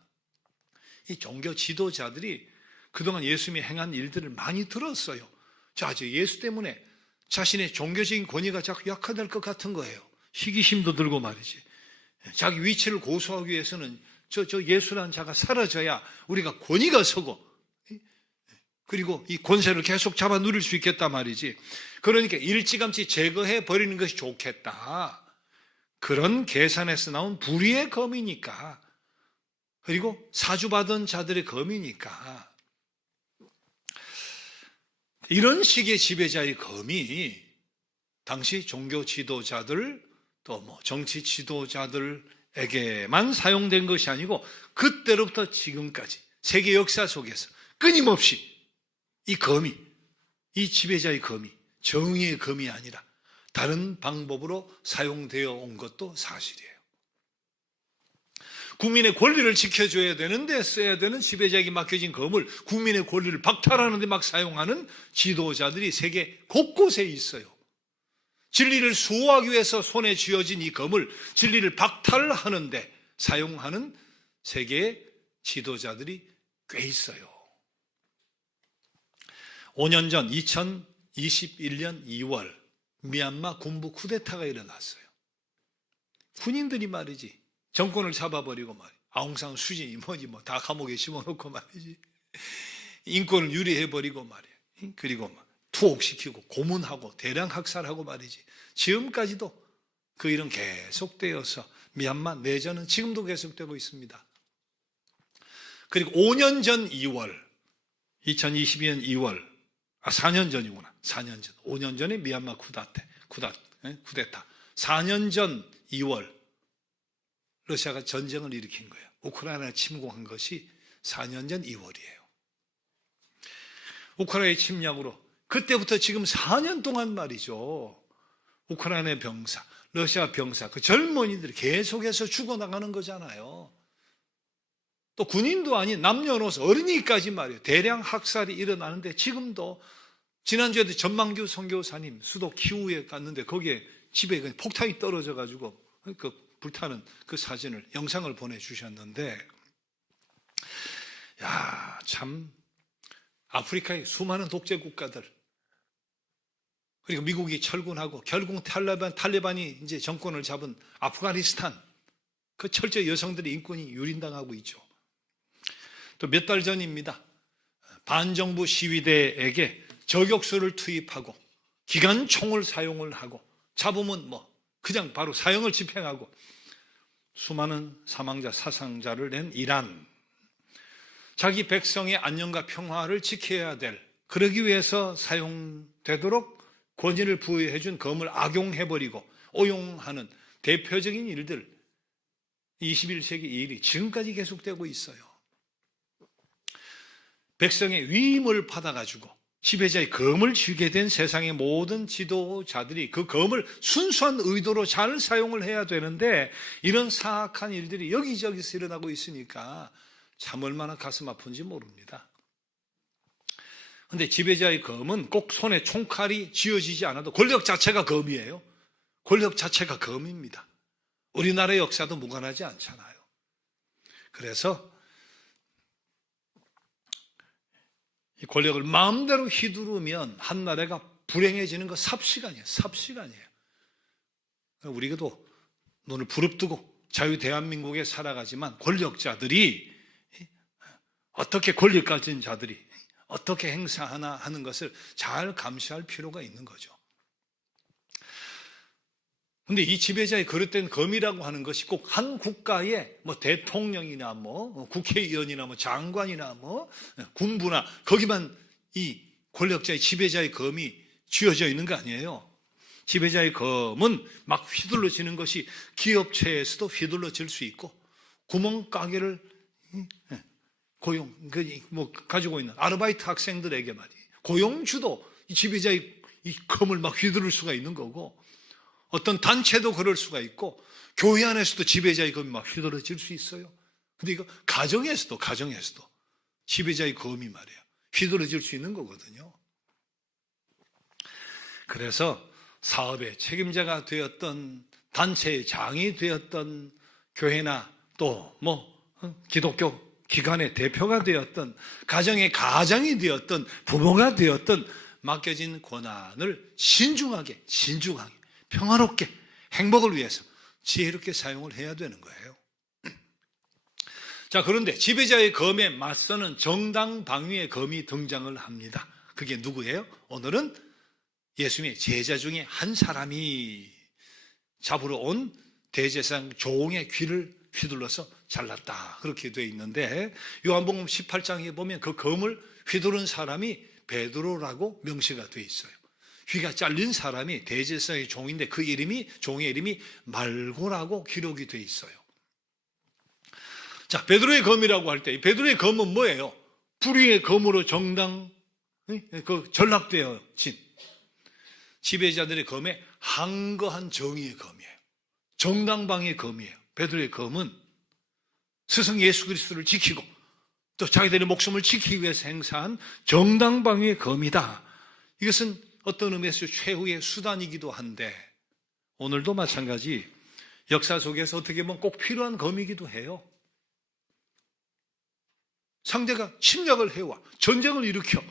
이 종교 지도자들이 그동안 예수님이 행한 일들을 많이 들었어요. 자, 예수 때문에 자신의 종교적인 권위가 자꾸 약화될 것 같은 거예요. 시기심도 들고 말이지. 자기 위치를 고수하기 위해서는 저 예수라는 자가 사라져야 우리가 권위가 서고, 그리고 이 권세를 계속 잡아 누릴 수 있겠다 말이지. 그러니까 일찌감치 제거해 버리는 것이 좋겠다. 그런 계산에서 나온 불의의 검이니까, 그리고 사주받은 자들의 검이니까, 이런 식의 지배자의 검이 당시 종교 지도자들, 또 정치 지도자들에게만 사용된 것이 아니고, 그때로부터 지금까지 세계 역사 속에서 끊임없이 이 검이, 이 지배자의 검이 정의의 검이 아니라 다른 방법으로 사용되어 온 것도 사실이에요. 국민의 권리를 지켜줘야 되는데 써야 되는 지배자에게 맡겨진 검을 국민의 권리를 박탈하는 데 막 사용하는 지도자들이 세계 곳곳에 있어요. 진리를 수호하기 위해서 손에 쥐어진 이 검을 진리를 박탈하는데 사용하는 세계의 지도자들이 꽤 있어요. 5년 전 2021년 2월 미얀마 군부 쿠데타가 일어났어요. 군인들이 말이지 정권을 잡아버리고 말이야. 아웅산 수진이 뭐지 뭐 다 감옥에 심어놓고 말이지. 인권을 유리해버리고 말이야. 그리고 막 투옥시키고 고문하고 대량 학살하고 말이지. 지금까지도 그 일은 계속되어서 미얀마 내전은 지금도 계속되고 있습니다. 그리고 5년 전 2월 2022년 2월 4년 전이구나. 4년 전. 5년 전에 미얀마 쿠데타. 4년 전 2월 러시아가 전쟁을 일으킨 거예요. 우크라이나를 침공한 것이 4년 전 2월이에요. 우크라이나의 침략으로 그때부터 지금 4년 동안 말이죠. 우크라이나의 병사, 러시아 병사, 그 젊은이들이 계속해서 죽어나가는 거잖아요. 또 군인도 아닌 남녀노소 어린이까지 말이에요. 대량 학살이 일어나는데 지금도 지난주에도 전만규 선교사님 수도 키우에 갔는데 거기에 집에 폭탄이 떨어져 가지고 그 불타는 그 사진을 영상을 보내주셨는데 야, 참 아프리카의 수많은 독재 국가들 그리고 미국이 철군하고 결국 탈레반이 이제 정권을 잡은 아프가니스탄 그 철저히 여성들의 인권이 유린당하고 있죠. 또 몇 달 전입니다. 반정부 시위대에게 저격수를 투입하고 기관총을 사용을 하고 잡으면 뭐 그냥 바로 사형을 집행하고 수많은 사망자, 사상자를 낸 이란. 자기 백성의 안녕과 평화를 지켜야 될, 그러기 위해서 사용되도록 권위를 부여해 준 검을 악용해버리고 오용하는 대표적인 일들, 21세기 이 일이 지금까지 계속되고 있어요. 백성의 위임을 받아가지고 지배자의 검을 쥐게 된 세상의 모든 지도자들이 그 검을 순수한 의도로 잘 사용을 해야 되는데 이런 사악한 일들이 여기저기서 일어나고 있으니까 참 얼마나 가슴 아픈지 모릅니다. 그런데 지배자의 검은 꼭 손에 총칼이 쥐어지지 않아도 권력 자체가 검이에요. 권력 자체가 검입니다. 우리나라의 역사도 무관하지 않잖아요. 그래서 이 권력을 마음대로 휘두르면 한 나라가 불행해지는 거 삽시간이에요. 삽시간이에요. 우리도 눈을 부릅뜨고 자유 대한민국에 살아가지만 권력자들이 어떻게 권력 가진 자들이 어떻게 행사하나 하는 것을 잘 감시할 필요가 있는 거죠. 그런데 이 지배자의 그릇된 검이라고 하는 것이 꼭 한 국가의 뭐 대통령이나 뭐 국회의원이나 뭐 장관이나 뭐 군부나 거기만 이 권력자의 지배자의 검이 쥐어져 있는 거 아니에요. 지배자의 검은 막 휘둘러지는 것이 기업체에서도 휘둘러질 수 있고 구멍가게를 고용 뭐 가지고 있는 아르바이트 학생들에게 말이에요. 고용주도 이 지배자의 이 검을 막 휘두를 수가 있는 거고 어떤 단체도 그럴 수가 있고 교회 안에서도 지배자의 검이 막 휘둘러질 수 있어요. 근데 이거 가정에서도 지배자의 검이 말이에요. 휘둘러질 수 있는 거거든요. 그래서 사업의 책임자가 되었던 단체의 장이 되었던 교회나 또 뭐 기독교 기관의 대표가 되었던 가정의 가장이 되었던 부모가 되었던 맡겨진 권한을 신중하게 평화롭게 행복을 위해서 지혜롭게 사용을 해야 되는 거예요. 자, 그런데 지배자의 검에 맞서는 정당방위의 검이 등장을 합니다. 그게 누구예요? 오늘은 예수님의 제자 중에 한 사람이 잡으러 온 대제사장 종의 귀를 휘둘러서 잘랐다. 그렇게 되어 있는데 요한복음 18장에 보면 그 검을 휘두른 사람이 베드로라고 명시가 되어 있어요. 귀가 잘린 사람이 대제사장의 종인데 그 종의 이름이 말고라고 기록이 되어 있어요. 자, 베드로의 검이라고 할 때 베드로의 검은 뭐예요? 불의의 검으로 전락되어진 지배자들의 검에 한거한 정의의 검이에요. 정당방위의 검이에요. 베드로의 검은 스승 예수 그리스도를 지키고 또 자기들의 목숨을 지키기 위해서 행사한 정당방위의 검이다. 이것은 어떤 의미에서 최후의 수단이기도 한데 오늘도 마찬가지 역사 속에서 어떻게 보면 꼭 필요한 검이기도 해요. 상대가 침략을 해와 전쟁을 일으켜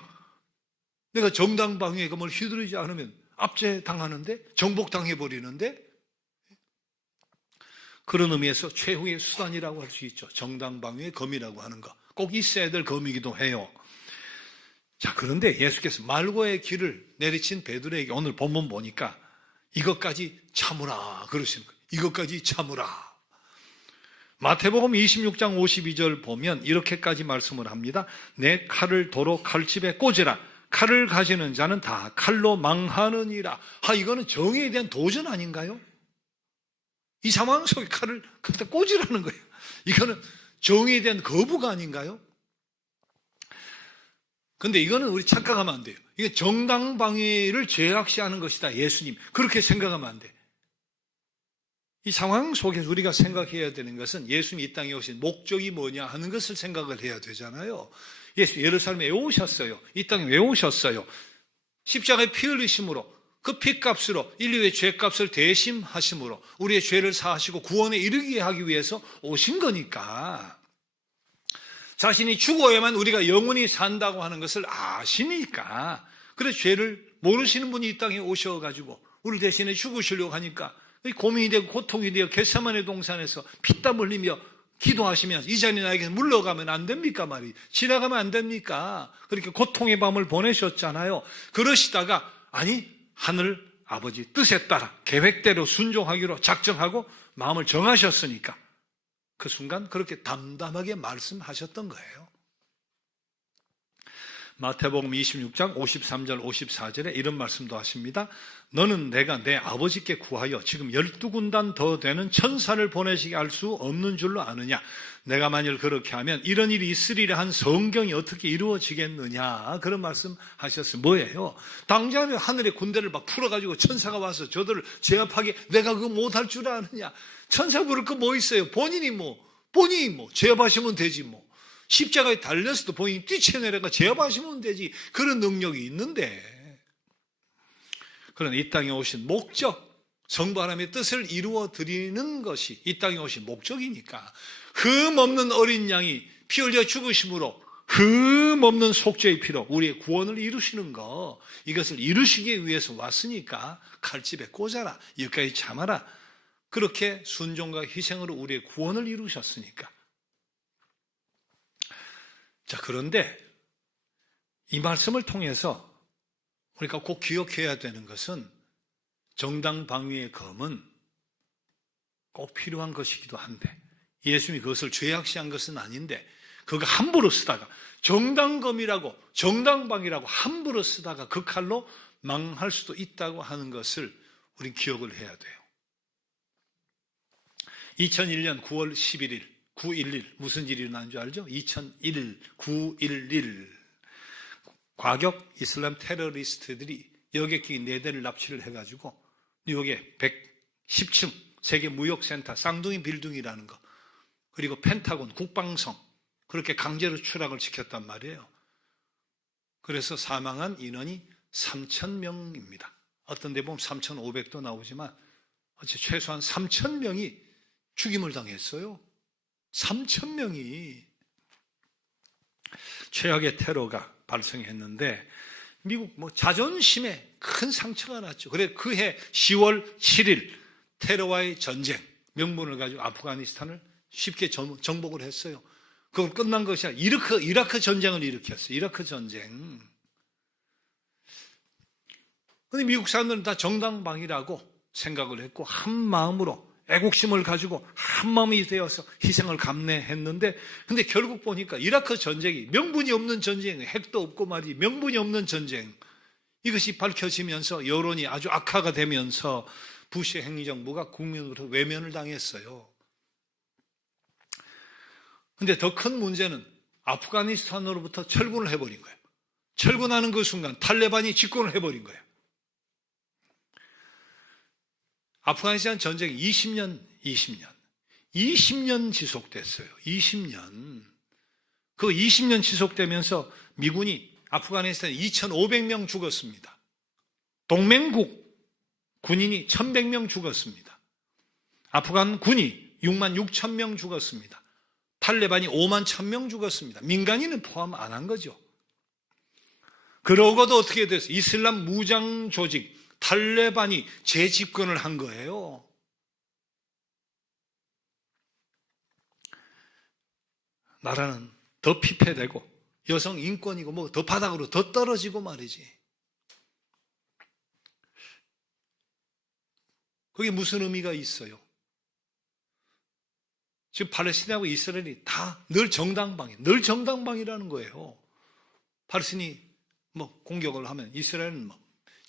내가 정당방위의 검을 휘두르지 않으면 압제당하는데 정복당해버리는데 그런 의미에서 최후의 수단이라고 할 수 있죠. 정당방위의 검이라고 하는 거 꼭 있어야 될 검이기도 해요. 자, 그런데 예수께서 말고의 길을 내리친 베드로에게 오늘 본문 보니까 이것까지 참으라 그러시는 거예요. 이것까지 참으라. 마태복음 26장 52절 보면 이렇게까지 말씀을 합니다. 내 칼을 도로 칼집에 꽂으라. 칼을 가지는 자는 다 칼로 망하느니라. 이거는 정의에 대한 도전 아닌가요? 이 상황 속에 칼을 갖다 꽂으라는 거예요. 이거는 정의에 대한 거부가 아닌가요? 근데 이거는 우리 착각하면 안 돼요. 이게 정당방위를 제약시하는 것이다. 예수님. 그렇게 생각하면 안 돼. 이 상황 속에서 우리가 생각해야 되는 것은 예수님이 이 땅에 오신 목적이 뭐냐 하는 것을 생각을 해야 되잖아요. 예수 예루살렘에 왜 오셨어요? 이 땅에 왜 오셨어요? 십자가에 피 흘리심으로 그 피값으로 인류의 죄값을 대심하심으로 우리의 죄를 사하시고 구원에 이르게 하기 위해서 오신 거니까 자신이 죽어야만 우리가 영원히 산다고 하는 것을 아시니까 그래서 죄를 모르시는 분이 이 땅에 오셔가지고 우리 대신에 죽으시려고 하니까 고민이 되고 고통이 되어 겟세마네 동산에서 피땀 흘리며 기도하시면서 이 잔이 나에게 물러가면 안 됩니까 말이 지나가면 안 됩니까? 그렇게 고통의 밤을 보내셨잖아요. 그러시다가 아니 하늘 아버지 뜻에 따라 계획대로 순종하기로 작정하고 마음을 정하셨으니까 그 순간 그렇게 담담하게 말씀하셨던 거예요. 마태복음 26장 53절 54절에 이런 말씀도 하십니다. 너는 내가 내 아버지께 구하여 지금 12군단 더 되는 천사를 보내시게 할 수 없는 줄로 아느냐. 내가 만일 그렇게 하면 이런 일이 있으리라 한 성경이 어떻게 이루어지겠느냐. 그런 말씀 하셨어요. 뭐예요? 당장에 하늘의 군대를 막 풀어가지고 천사가 와서 저들을 제압하게 내가 그거 못할 줄 아느냐. 천사 부를 거 뭐 있어요? 본인이 제압하시면 되지 뭐. 십자가에 달렸어도 본인이 뛰쳐내려가 제압하시면 되지. 그런 능력이 있는데. 그러나 이 땅에 오신 목적, 성부 하나님의 뜻을 이루어 드리는 것이 이 땅에 오신 목적이니까 흠없는 어린 양이 피 흘려 죽으심으로 흠없는 속죄의 피로 우리의 구원을 이루시는 거 이것을 이루시기 위해서 왔으니까 칼집에 꽂아라. 여기까지 참아라. 그렇게 순종과 희생으로 우리의 구원을 이루셨으니까. 자, 그런데 이 말씀을 통해서 우리가 꼭 기억해야 되는 것은 정당방위의 검은 꼭 필요한 것이기도 한데 예수님이 그것을 죄악시한 것은 아닌데 그거 함부로 쓰다가 정당검이라고 정당방위라고 함부로 쓰다가 그 칼로 망할 수도 있다고 하는 것을 우리 기억을 해야 돼요. 2001년 9월 11일 9.11 무슨 일이 일어난 줄 알죠? 2001 9.11 과격 이슬람 테러리스트들이 여객기 4대를 납치를 해가지고 뉴욕의 110층 세계 무역센터 쌍둥이 빌딩이라는 거 그리고 펜타곤 국방성 그렇게 강제로 추락을 시켰단 말이에요. 그래서 사망한 인원이 3,000명입니다. 어떤 데 보면 3,500도 나오지만 최소한 3,000명이 죽임을 당했어요. 3,000명이 최악의 테러가 발생했는데 미국 자존심에 큰 상처가 났죠. 그래 그해 10월 7일 테러와의 전쟁 명분을 가지고 아프가니스탄을 쉽게 정복을 했어요. 그걸 끝난 것이 아니라 이라크 전쟁을 일으켰어요. 이라크 전쟁. 근데 미국 사람들은 다 정당방위라고 생각을 했고 한 마음으로 애국심을 가지고 한 마음이 되어서 희생을 감내했는데 근데 결국 보니까 이라크 전쟁이 명분이 없는 전쟁, 핵도 없고 말이 명분이 없는 전쟁 이것이 밝혀지면서 여론이 아주 악화가 되면서 부시 행정부가 국민으로부터 외면을 당했어요. 근데 더 큰 문제는 아프가니스탄으로부터 철군을 해버린 거예요. 철군하는 그 순간 탈레반이 집권을 해버린 거예요. 아프가니스탄 전쟁이 20년 20년 지속됐어요. 20년. 그 20년 지속되면서 미군이 아프가니스탄에 2,500명 죽었습니다. 동맹국 군인이 1,100명 죽었습니다. 아프간 군이 6만 6천 명 죽었습니다. 탈레반이 5만 1,000명 죽었습니다. 민간인은 포함 안 한 거죠. 그러고도 어떻게 됐어요? 이슬람 무장 조직 탈레반이 재집권을 한 거예요. 나라는 더 피폐되고 여성 인권이고 뭐 더 바닥으로 더 떨어지고 말이지. 그게 무슨 의미가 있어요? 지금 팔레스타인하고 이스라엘이 다 늘 정당방이라는 거예요. 팔레스타인이 뭐 공격을 하면 이스라엘은 뭐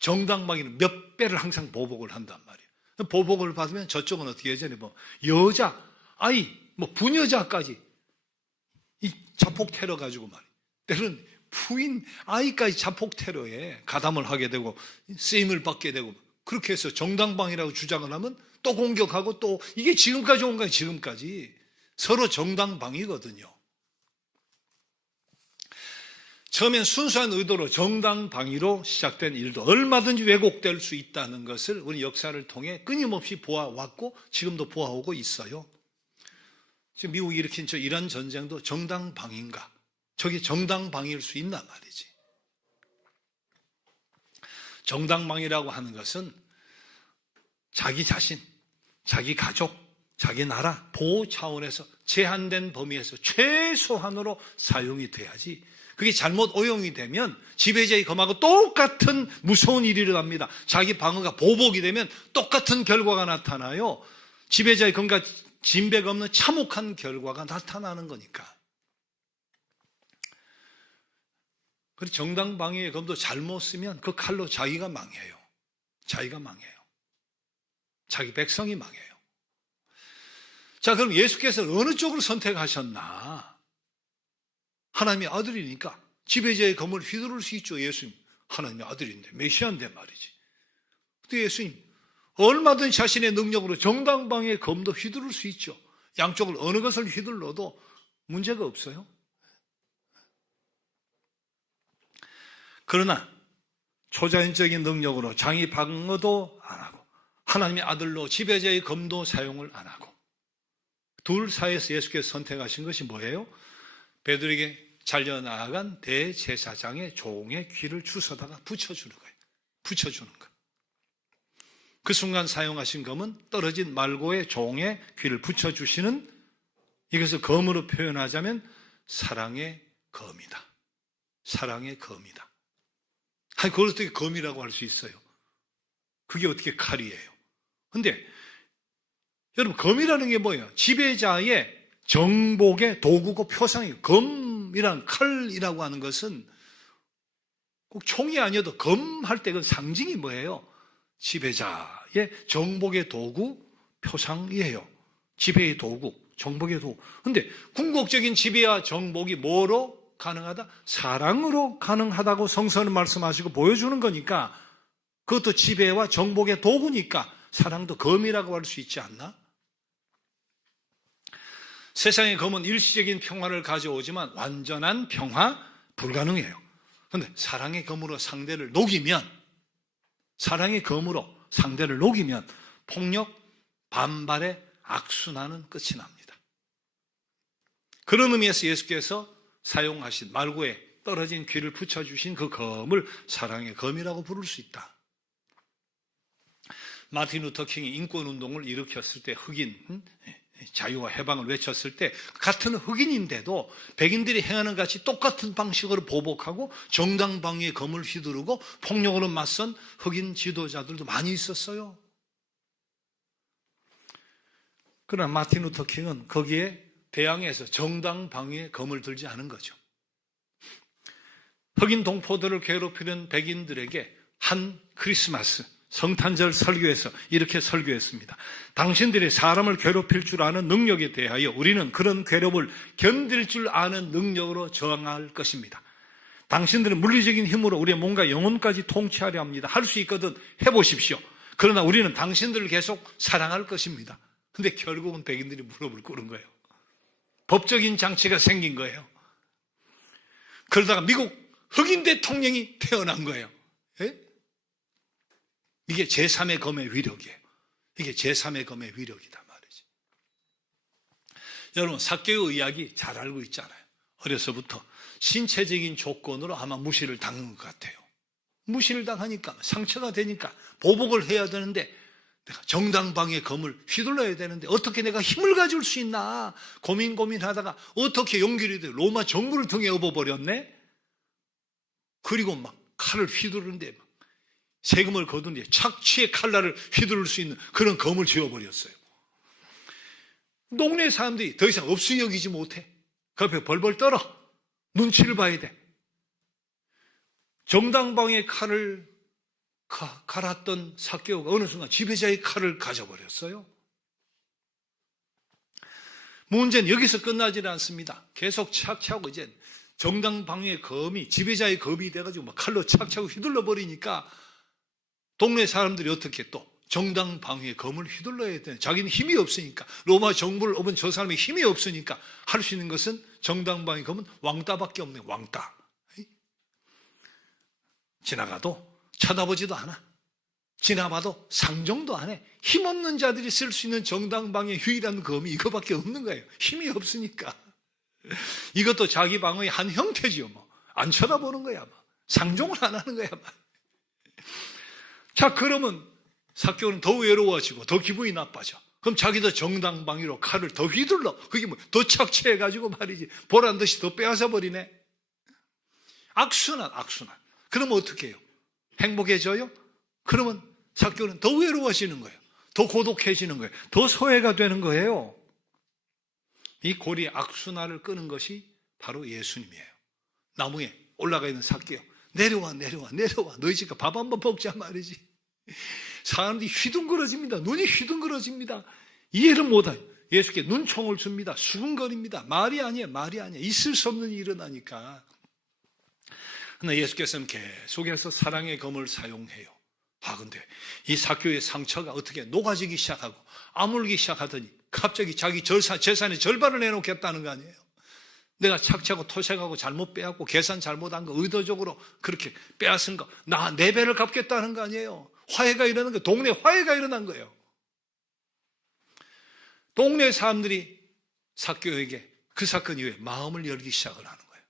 정당방위는 몇 배를 항상 보복을 한단 말이에요. 보복을 받으면 저쪽은 어떻게 예전에 뭐 여자, 아이, 뭐 부녀자까지 이 자폭 테러 가지고 말이에요. 때로는 부인, 아이까지 자폭 테러에 가담을 하게 되고 쓰임을 받게 되고 그렇게 해서 정당방위라고 주장을 하면 또 공격하고 또 이게 지금까지 온 거예요. 지금까지 서로 정당방위거든요. 처음엔 순수한 의도로 정당방위로 시작된 일도 얼마든지 왜곡될 수 있다는 것을 우리 역사를 통해 끊임없이 보아왔고 지금도 보아오고 있어요. 지금 미국이 일으킨 저 이란 전쟁도 정당방위인가? 저게 정당방위일 수 있나 말이지. 정당방위라고 하는 것은 자기 자신, 자기 가족, 자기 나라 보호 차원에서 제한된 범위에서 최소한으로 사용이 돼야지. 그게 잘못 오용이 되면 지배자의 검하고 똑같은 무서운 일이 일어납니다. 자기 방어가 보복이 되면 똑같은 결과가 나타나요. 지배자의 검과 진배가 없는 참혹한 결과가 나타나는 거니까. 그리고 정당방위의 검도 잘못 쓰면 그 칼로 자기가 망해요. 자기가 망해요. 자기 백성이 망해요. 자, 그럼 예수께서 어느 쪽을 선택하셨나? 하나님의 아들이니까 지배자의 검을 휘두를 수 있죠. 예수님 하나님의 아들인데 메시아인데 말이지. 근데 예수님 얼마든지 자신의 능력으로 정당방위의 검도 휘두를 수 있죠. 양쪽을 어느 것을 휘둘러도 문제가 없어요. 그러나 초자연적인 능력으로 자기 방어도 안 하고 하나님의 아들로 지배자의 검도 사용을 안 하고 둘 사이에서 예수께서 선택하신 것이 뭐예요? 베드로에게 잘려나간 대제사장의 종의 귀를 주워다가 붙여주는 거예요. 붙여주는 거. 그 순간 사용하신 검은 떨어진 말고의 종의 귀를 붙여주시는, 이것을 검으로 표현하자면 사랑의 검이다. 사랑의 검이다. 아니, 그걸 어떻게 검이라고 할 수 있어요? 그게 어떻게 칼이에요? 근데 여러분, 검이라는 게 뭐예요? 지배자의 정복의 도구고 표상이에요. 검이란, 칼이라고 하는 것은 꼭 총이 아니어도 검 할 때 그 상징이 뭐예요? 지배자의 정복의 도구, 표상이에요. 지배의 도구, 정복의 도구. 근데 궁극적인 지배와 정복이 뭐로 가능하다? 사랑으로 가능하다고 성서는 말씀하시고 보여주는 거니까, 그것도 지배와 정복의 도구니까 사랑도 검이라고 할 수 있지 않나? 세상의 검은 일시적인 평화를 가져오지만 완전한 평화 불가능해요. 그런데 사랑의 검으로 상대를 녹이면, 사랑의 검으로 상대를 녹이면 폭력, 반발의 악순환은 끝이 납니다. 그런 의미에서 예수께서 사용하신 말고에 떨어진 귀를 붙여주신 그 검을 사랑의 검이라고 부를 수 있다. 마틴 루터 킹이 인권운동을 일으켰을 때, 흑인 자유와 해방을 외쳤을 때 같은 흑인인데도 백인들이 행하는 같이 똑같은 방식으로 보복하고 정당방위의 검을 휘두르고 폭력으로 맞선 흑인 지도자들도 많이 있었어요. 그러나 마틴 루터 킹은 거기에 대항해서 정당방위의 검을 들지 않은 거죠. 흑인 동포들을 괴롭히는 백인들에게 한 크리스마스 성탄절 설교에서 이렇게 설교했습니다. 당신들이 사람을 괴롭힐 줄 아는 능력에 대하여 우리는 그런 괴롭을 견딜 줄 아는 능력으로 저항할 것입니다. 당신들은 물리적인 힘으로 우리의 몸과 영혼까지 통치하려 합니다. 할 수 있거든 해보십시오. 그러나 우리는 당신들을 계속 사랑할 것입니다. 근데 결국은 백인들이 무릎을 꿇은 거예요. 법적인 장치가 생긴 거예요. 그러다가 미국 흑인 대통령이 태어난 거예요. 예? 이게 제3의 검의 위력이에요. 이게 제3의 검의 위력이다 말이지. 여러분, 삭개오 이야기 잘 알고 있잖아요. 어려서부터 신체적인 조건으로 아마 무시를 당한 것 같아요. 무시를 당하니까 상처가 되니까 보복을 해야 되는데 내가 정당방위의 검을 휘둘러야 되는데 어떻게 내가 힘을 가질 수 있나 고민하다가 어떻게 용기를 내 로마 정부를 등에 업어버렸네. 그리고 막 칼을 휘두르는데 막 세금을 거둔 뒤에 착취의 칼날을 휘두를 수 있는 그런 검을 쥐어버렸어요. 동네 사람들이 더 이상 없이 여기지 못해. 그 앞에 벌벌 떨어. 눈치를 봐야 돼. 정당방위의 칼을 갈았던 삭개오가 어느 순간 지배자의 칼을 가져버렸어요. 문제는 여기서 끝나지 않습니다. 계속 착취하고 이제 정당방위의 검이 지배자의 검이 돼가지고 막 칼로 착취하고 휘둘러 버리니까 동네 사람들이 어떻게 또 정당방위의 검을 휘둘러야 되는 자기는 힘이 없으니까 로마 정부를 업은 저 사람이 힘이 없으니까 할 수 있는 것은 정당방위 검은 왕따밖에 없네. 왕따. 지나가도 쳐다보지도 않아. 지나봐도 상종도 안 해. 힘없는 자들이 쓸 수 있는 정당방위의 유일한 검이 이거밖에 없는 거예요. 힘이 없으니까. 이것도 자기 방어의 한 형태지요. 뭐. 안 쳐다보는 거야. 뭐. 상종을 안 하는 거야. 뭐. 자, 그러면 삭개오는 더 외로워지고 더 기분이 나빠져. 그럼 자기도 정당방위로 칼을 더 휘둘러. 그게 뭐 더 착취해가지고 말이지. 보란 듯이 더 빼앗아 버리네. 악순환. 그러면 어떻게 해요? 행복해져요? 그러면 삭개오는 더 외로워지는 거예요. 더 고독해지는 거예요. 더 소외가 되는 거예요. 이 고리의 악순환을 끄는 것이 바로 예수님이에요. 나무에 올라가 있는 삭개오. 내려와. 너희 집가 밥 한번 먹자 말이지. 사람들이 휘둥그러집니다. 눈이 휘둥그러집니다. 이해를 못해요. 예수께 눈총을 줍니다. 수근거립니다. 말이 아니에요. 있을 수 없는 일이 일어나니까. 그러나 예수께서는 계속해서 사랑의 검을 사용해요. 근데 이 삭개오의 상처가 어떻게 녹아지기 시작하고 아물기 시작하더니 갑자기 자기 재산의 절반을 내놓겠다는 거 아니에요. 내가 착취하고 토색하고 잘못 빼앗고 계산 잘못한 거 의도적으로 그렇게 빼앗은 거 나 4배를 갚겠다는 거 아니에요. 화해가 일어난 거예요. 동네 화해가 일어난 거예요. 동네 사람들이 삭개오에게 그 사건 이후에 마음을 열기 시작을 하는 거예요.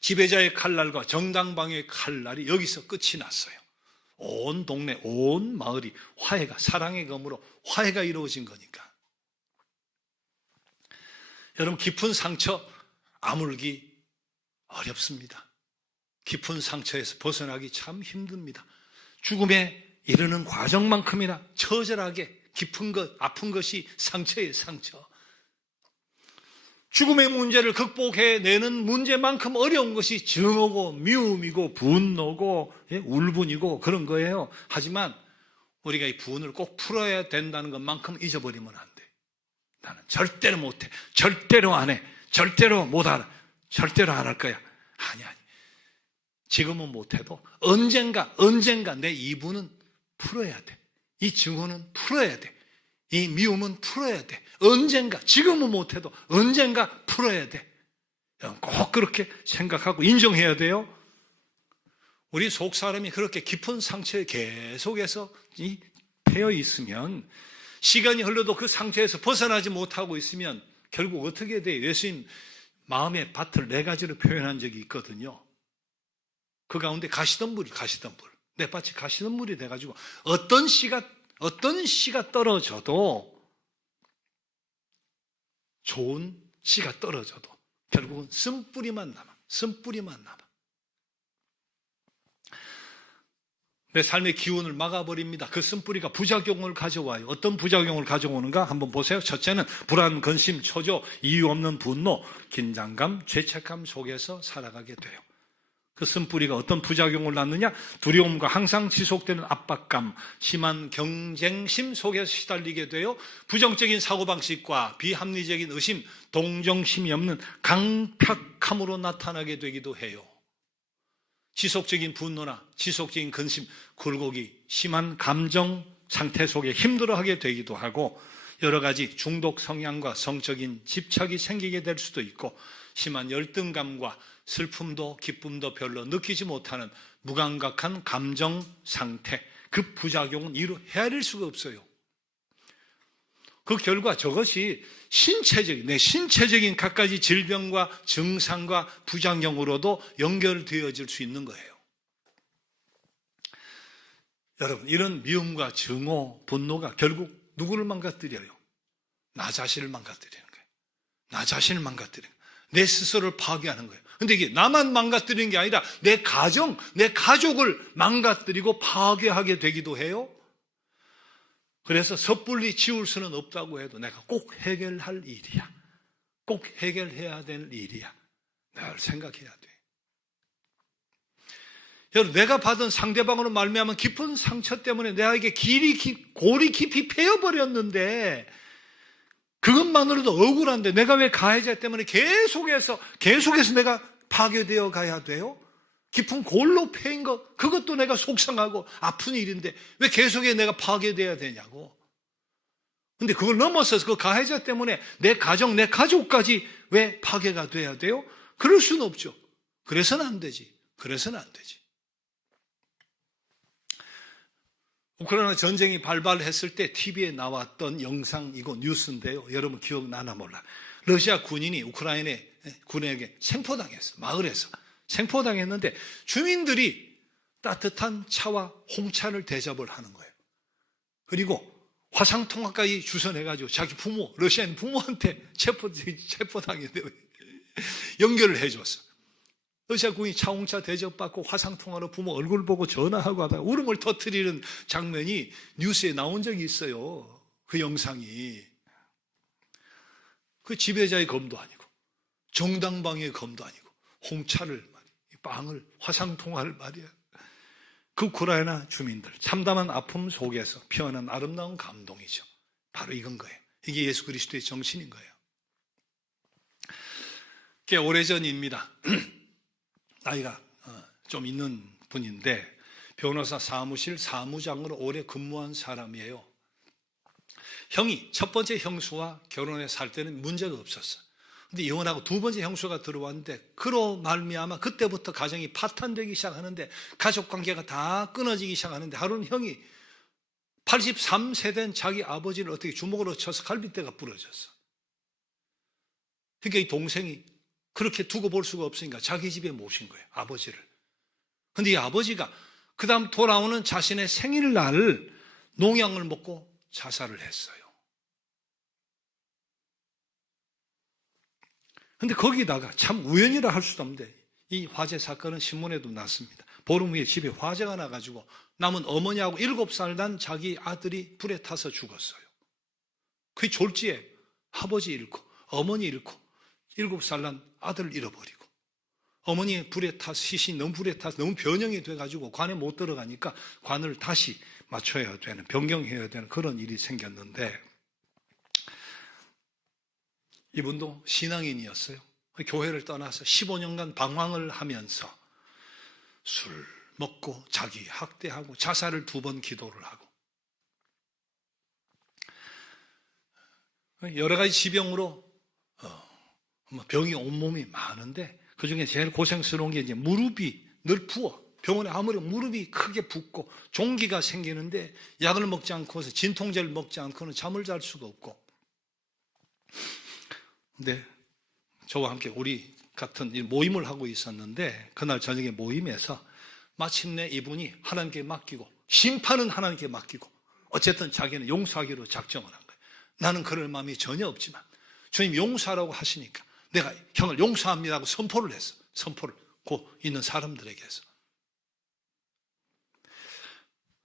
지배자의 칼날과 정당방위의 칼날이 여기서 끝이 났어요. 온 동네, 온 마을이 화해가 사랑의 검으로 화해가 이루어진 거니까. 여러분, 깊은 상처 아물기 어렵습니다. 깊은 상처에서 벗어나기 참 힘듭니다. 죽음에 이르는 과정만큼이나 처절하게 깊은 것, 아픈 것이 상처예요, 상처. 죽음의 문제를 극복해내는 문제만큼 어려운 것이 증오고 미움이고 분노고 울분이고 그런 거예요. 하지만 우리가 이 분을 꼭 풀어야 된다는 것만큼 잊어버리면 안 돼. 나는 절대로 못해. 절대로 안 해. 절대로 못 알아. 절대로 안 할 거야. 아니. 지금은 못해도 언젠가 내 이 분은 풀어야 돼. 이 증오는 풀어야 돼. 이 미움은 풀어야 돼. 언젠가, 지금은 못해도 언젠가 풀어야 돼. 꼭 그렇게 생각하고 인정해야 돼요. 우리 속 사람이 그렇게 깊은 상처에 계속해서 패여 있으면, 시간이 흘러도 그 상처에서 벗어나지 못하고 있으면 결국 어떻게 돼요? 예수님 마음의 밭을 4가지로 표현한 적이 있거든요. 그 가운데 가시덤불. 내 밭이 가시덤불이 돼가지고 어떤 씨가 떨어져도, 좋은 씨가 떨어져도 결국은 쓴뿌리만 남아. 내 삶의 기운을 막아버립니다. 그 쓴뿌리가 부작용을 가져와요. 어떤 부작용을 가져오는가 한번 보세요. 첫째는 불안, 근심, 초조, 이유 없는 분노, 긴장감, 죄책감 속에서 살아가게 돼요. 그 쓴뿌리가 어떤 부작용을 낳느냐? 두려움과 항상 지속되는 압박감, 심한 경쟁심 속에서 시달리게 돼요. 부정적인 사고방식과 비합리적인 의심, 동정심이 없는 강팍함으로 나타나게 되기도 해요. 지속적인 분노나 지속적인 근심, 굴곡이 심한 감정 상태 속에 힘들어하게 되기도 하고 여러 가지 중독 성향과 성적인 집착이 생기게 될 수도 있고 심한 열등감과 슬픔도 기쁨도 별로 느끼지 못하는 무감각한 감정 상태, 그 부작용은 이루 헤아릴 수가 없어요. 그 결과 저것이 내 신체적인 갖가지 질병과 증상과 부작용으로도 연결되어질 수 있는 거예요. 여러분, 이런 미움과 증오, 분노가 결국 누구를 망가뜨려요? 나 자신을 망가뜨리는 거예요. 나 자신을 망가뜨리는 거예요. 내 스스로를 파괴하는 거예요. 근데 이게 나만 망가뜨리는 게 아니라 내 가정, 내 가족을 망가뜨리고 파괴하게 되기도 해요. 그래서 섣불리 지울 수는 없다고 해도 내가 꼭 해결할 일이야. 꼭 해결해야 될 일이야. 늘 생각해야 돼. 여러분, 내가 받은 상대방으로 말미암은 깊은 상처 때문에 내게 골이 깊이 패여버렸는데 그것만으로도 억울한데 내가 왜 가해자 때문에 계속해서 내가 파괴되어 가야 돼요? 깊은 골로 패인 것, 그것도 내가 속상하고 아픈 일인데 왜 계속해서 내가 파괴되어야 되냐고. 근데 그걸 넘어서서 그 가해자 때문에 내 가정, 내 가족까지 왜 파괴가 돼야 돼요? 그럴 수는 없죠. 그래서는 안 되지. 우크라이나 전쟁이 발발했을 때 TV에 나왔던 영상이고 뉴스인데요. 여러분 기억나나 몰라. 러시아 군인이 우크라이나 군에게 생포당했어. 마을에서 생포당했는데 주민들이 따뜻한 차와 홍차를 대접을 하는 거예요. 그리고 화상통화까지 주선해가지고 자기 부모, 러시아인 부모한테 체포당했는데 연결을 해줬어. 러시아 군이 차홍차 대접받고 화상통화로 부모 얼굴 보고 전화하고 하다가 울음을 터뜨리는 장면이 뉴스에 나온 적이 있어요. 그 영상이. 그 지배자의 검도 아니고 정당방위의 검도 아니고 홍차를, 빵을, 화상통화를 말이야. 그 우크라이나 주민들 참담한 아픔 속에서 피어난 아름다운 감동이죠. 바로 이건 거예요. 이게 예수 그리스도의 정신인 거예요. 꽤 오래전입니다. 나이가 좀 있는 분인데 변호사 사무실 사무장으로 오래 근무한 사람이에요. 형이 첫 번째 형수와 결혼해 살 때는 문제가 없었어. 근데 이혼하고 두 번째 형수가 들어왔는데 그로 말미암아 그때부터 가정이 파탄되기 시작하는데 가족 관계가 다 끊어지기 시작하는데 하루는 형이 83세 된 자기 아버지를 어떻게 주먹으로 쳐서 갈비뼈가 부러졌어. 그러니까 이 동생이 그렇게 두고 볼 수가 없으니까 자기 집에 모신 거예요, 아버지를. 근데 이 아버지가 그 다음 돌아오는 자신의 생일날 농약을 먹고 자살을 했어요. 근데 거기다가 참 우연이라 할 수도 없는데 이 화재 사건은 신문에도 났습니다. 보름 후에 집에 화재가 나가지고 남은 어머니하고 7살 난 자기 아들이 불에 타서 죽었어요. 그 졸지에 아버지 잃고 어머니 잃고 7살 난 아들을 잃어버리고 어머니 불에 타서 시신이 너무 불에 타서 너무 변형이 돼가지고 관에 못 들어가니까 관을 다시 맞춰야 되는, 변경해야 되는 그런 일이 생겼는데 이분도 신앙인이었어요. 교회를 떠나서 15년간 방황을 하면서 술 먹고 자기 학대하고 자살을 2번 기도를 하고 여러 가지 지병으로 병이 온몸이 많은데 그중에 제일 고생스러운 게 이제 무릎이 늘 부어. 병원에 아무리 무릎이 크게 붓고 종기가 생기는데 약을 먹지 않고서 진통제를 먹지 않고는 잠을 잘 수가 없고. 근데 저와 함께 우리 같은 모임을 하고 있었는데 그날 저녁에 모임에서 마침내 이분이 하나님께 맡기고 심판은 하나님께 맡기고 어쨌든 자기는 용서하기로 작정을 한 거예요. 나는 그럴 마음이 전혀 없지만 주님 용서하라고 하시니까 내가 형을 용서합니다고 선포를 했어. 선포를 곧 있는 사람들에게서.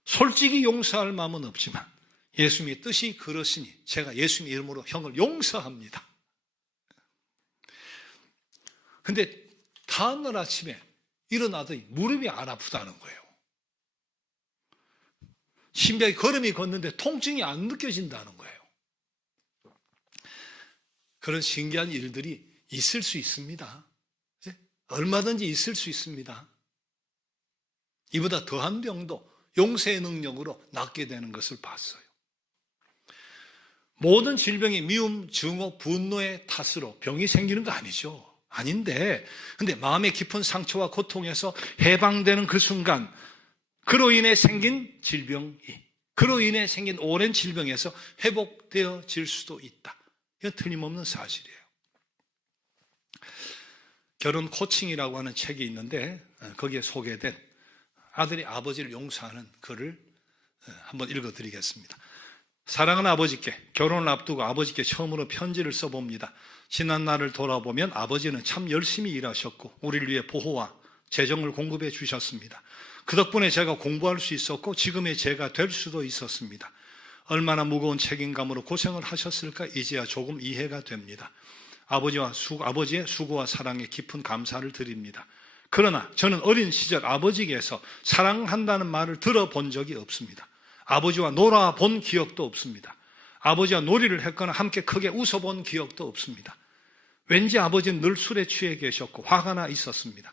솔직히 용서할 마음은 없지만 예수님의 뜻이 그러시니 제가 예수님의 이름으로 형을 용서합니다. 근데 다음날 아침에 일어나더니 무릎이 안 아프다는 거예요. 신비하게 걸음이 걷는데 통증이 안 느껴진다는 거예요. 그런 신기한 일들이 있을 수 있습니다. 얼마든지 있을 수 있습니다. 이보다 더한 병도 용서의 능력으로 낫게 되는 것을 봤어요. 모든 질병이 미움, 증오, 분노의 탓으로 병이 생기는 거 아니죠. 아닌데, 근데 마음의 깊은 상처와 고통에서 해방되는 그 순간, 그로 인해 생긴 질병이, 그로 인해 생긴 오랜 질병에서 회복되어질 수도 있다. 이건 틀림없는 사실이에요. 결혼 코칭이라고 하는 책이 있는데 거기에 소개된 아들이 아버지를 용서하는 글을 한번 읽어드리겠습니다. 사랑하는 아버지께, 결혼을 앞두고 아버지께 처음으로 편지를 써봅니다. 지난 날을 돌아보면 아버지는 참 열심히 일하셨고 우리를 위해 보호와 재정을 공급해 주셨습니다. 그 덕분에 제가 공부할 수 있었고 지금의 제가 될 수도 있었습니다. 얼마나 무거운 책임감으로 고생을 하셨을까 이제야 조금 이해가 됩니다. 아버지의 수고와 사랑에 깊은 감사를 드립니다. 그러나 저는 어린 시절 아버지께서 사랑한다는 말을 들어본 적이 없습니다. 아버지와 놀아본 기억도 없습니다. 아버지와 놀이를 했거나 함께 크게 웃어본 기억도 없습니다. 왠지 아버지는 늘 술에 취해 계셨고 화가 나 있었습니다.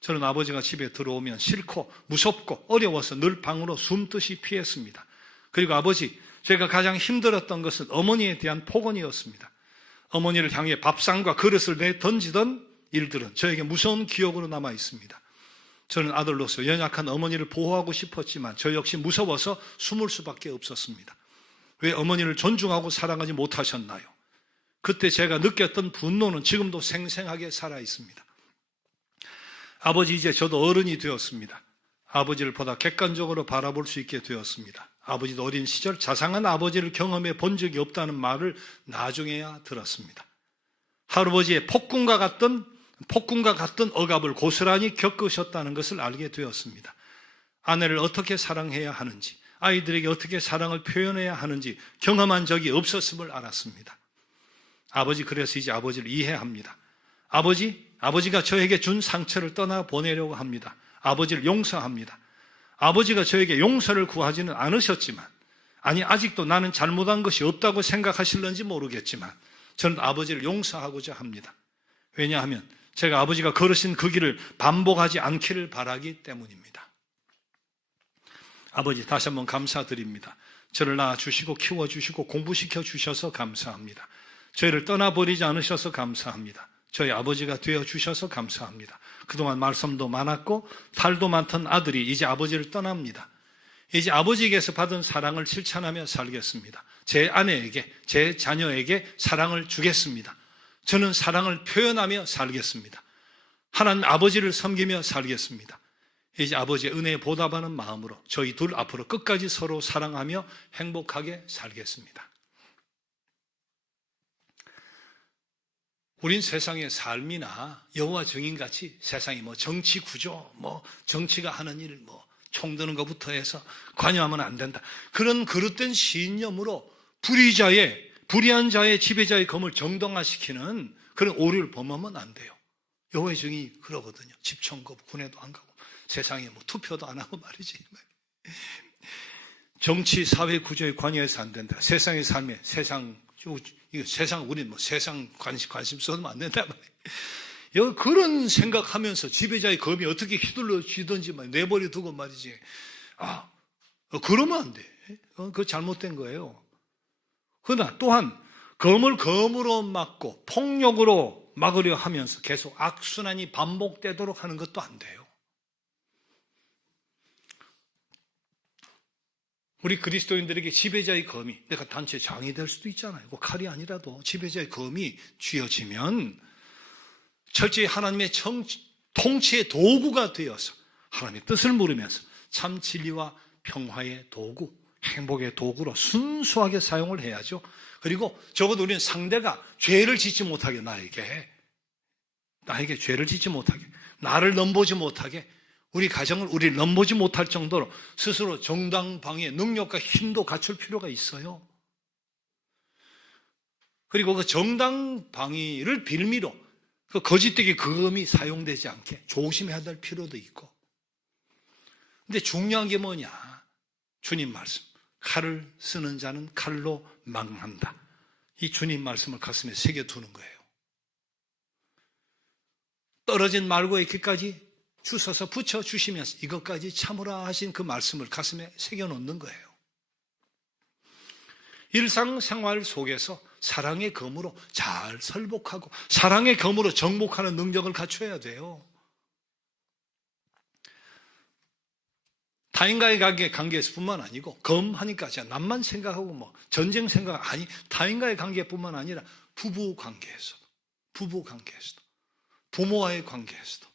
저는 아버지가 집에 들어오면 싫고 무섭고 어려워서 늘 방으로 숨듯이 피했습니다. 그리고 아버지, 제가 가장 힘들었던 것은 어머니에 대한 폭언이었습니다. 어머니를 향해 밥상과 그릇을 내던지던 일들은 저에게 무서운 기억으로 남아 있습니다. 저는 아들로서 연약한 어머니를 보호하고 싶었지만 저 역시 무서워서 숨을 수밖에 없었습니다. 왜 어머니를 존중하고 사랑하지 못하셨나요? 그때 제가 느꼈던 분노는 지금도 생생하게 살아 있습니다. 아버지, 이제 저도 어른이 되었습니다. 아버지를 보다 객관적으로 바라볼 수 있게 되었습니다. 아버지도 어린 시절 자상한 아버지를 경험해 본 적이 없다는 말을 나중에야 들었습니다. 할아버지의 폭군과 같던 억압을 고스란히 겪으셨다는 것을 알게 되었습니다. 아내를 어떻게 사랑해야 하는지, 아이들에게 어떻게 사랑을 표현해야 하는지 경험한 적이 없었음을 알았습니다. 아버지, 그래서 이제 아버지를 이해합니다. 아버지가 저에게 준 상처를 떠나보내려고 합니다. 아버지를 용서합니다. 아버지가 저에게 용서를 구하지는 않으셨지만, 아직도 나는 잘못한 것이 없다고 생각하실는지 모르겠지만 저는 아버지를 용서하고자 합니다. 왜냐하면 제가 아버지가 걸으신 그 길을 반복하지 않기를 바라기 때문입니다. 아버지, 다시 한번 감사드립니다. 저를 낳아주시고 키워주시고 공부시켜 주셔서 감사합니다. 저희를 떠나버리지 않으셔서 감사합니다. 저희 아버지가 되어주셔서 감사합니다. 그동안 말씀도 많았고 탈도 많던 아들이 이제 아버지를 떠납니다. 이제 아버지에게서 받은 사랑을 실천하며 살겠습니다. 제 아내에게, 제 자녀에게 사랑을 주겠습니다. 저는 사랑을 표현하며 살겠습니다. 하나님 아버지를 섬기며 살겠습니다. 이제 아버지의 은혜에 보답하는 마음으로 저희 둘 앞으로 끝까지 서로 사랑하며 행복하게 살겠습니다. 우린 세상의 삶이나 여호와 증인같이 세상이 정치 구조, 정치가 하는 일, 총 드는 것부터 해서 관여하면 안 된다. 그런 그릇된 신념으로 불의한 자의 지배자의 검을 정당화시키는 그런 오류를 범하면 안 돼요. 여호와의 증인이 그러거든요. 집청거 군에도 안 가고 세상에 투표도 안 하고 말이지. 정치 사회 구조에 관여해서 안 된다. 세상의 삶에 세상 우리 세상 관심 써도 안 된다 말이에요. 그런 생각하면서 지배자의 검이 어떻게 휘둘러지든지 내버려 두고 말이지. 그러면 안 돼. 그거 잘못된 거예요. 그러나 또한 검을 검으로 막고 폭력으로 막으려 하면서 계속 악순환이 반복되도록 하는 것도 안 돼요. 우리 그리스도인들에게 지배자의 검이, 내가 단체 장이 될 수도 있잖아요. 칼이 아니라도 지배자의 검이 쥐어지면 철저히 하나님의 통치의 도구가 되어서 하나님의 뜻을 물으면서 참 진리와 평화의 도구, 행복의 도구로 순수하게 사용을 해야죠. 그리고 적어도 우리는 상대가 죄를 짓지 못하게 나에게 죄를 짓지 못하게, 나를 넘보지 못하게, 우리 가정을 우리를 넘보지 못할 정도로 스스로 정당방위의 능력과 힘도 갖출 필요가 있어요. 그리고 그 정당방위를 빌미로 그 거짓되게 검이 사용되지 않게 조심해야 될 필요도 있고. 근데 중요한 게 뭐냐? 주님 말씀. 칼을 쓰는 자는 칼로 망한다. 이 주님 말씀을 가슴에 새겨두는 거예요. 떨어진 말고의 길까지 주셔서 붙여주시면서 이것까지 참으라 하신 그 말씀을 가슴에 새겨놓는 거예요. 일상생활 속에서 사랑의 검으로 잘 설복하고 사랑의 검으로 정복하는 능력을 갖춰야 돼요. 타인과의 관계에서뿐만 아니고 검하니까 제가 남만 생각하고 뭐 전쟁 생각 아니 타인과의 관계뿐만 아니라 부부 관계에서도 부모와의 관계에서도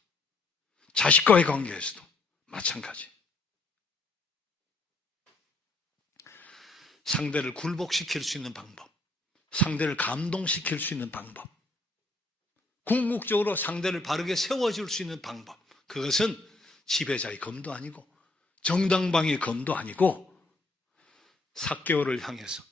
자식과의 관계에서도 마찬가지. 상대를 굴복시킬 수 있는 방법, 상대를 감동시킬 수 있는 방법, 궁극적으로 상대를 바르게 세워줄 수 있는 방법, 그것은 지배자의 검도 아니고 정당방의 검도 아니고 삭개오를 향해서,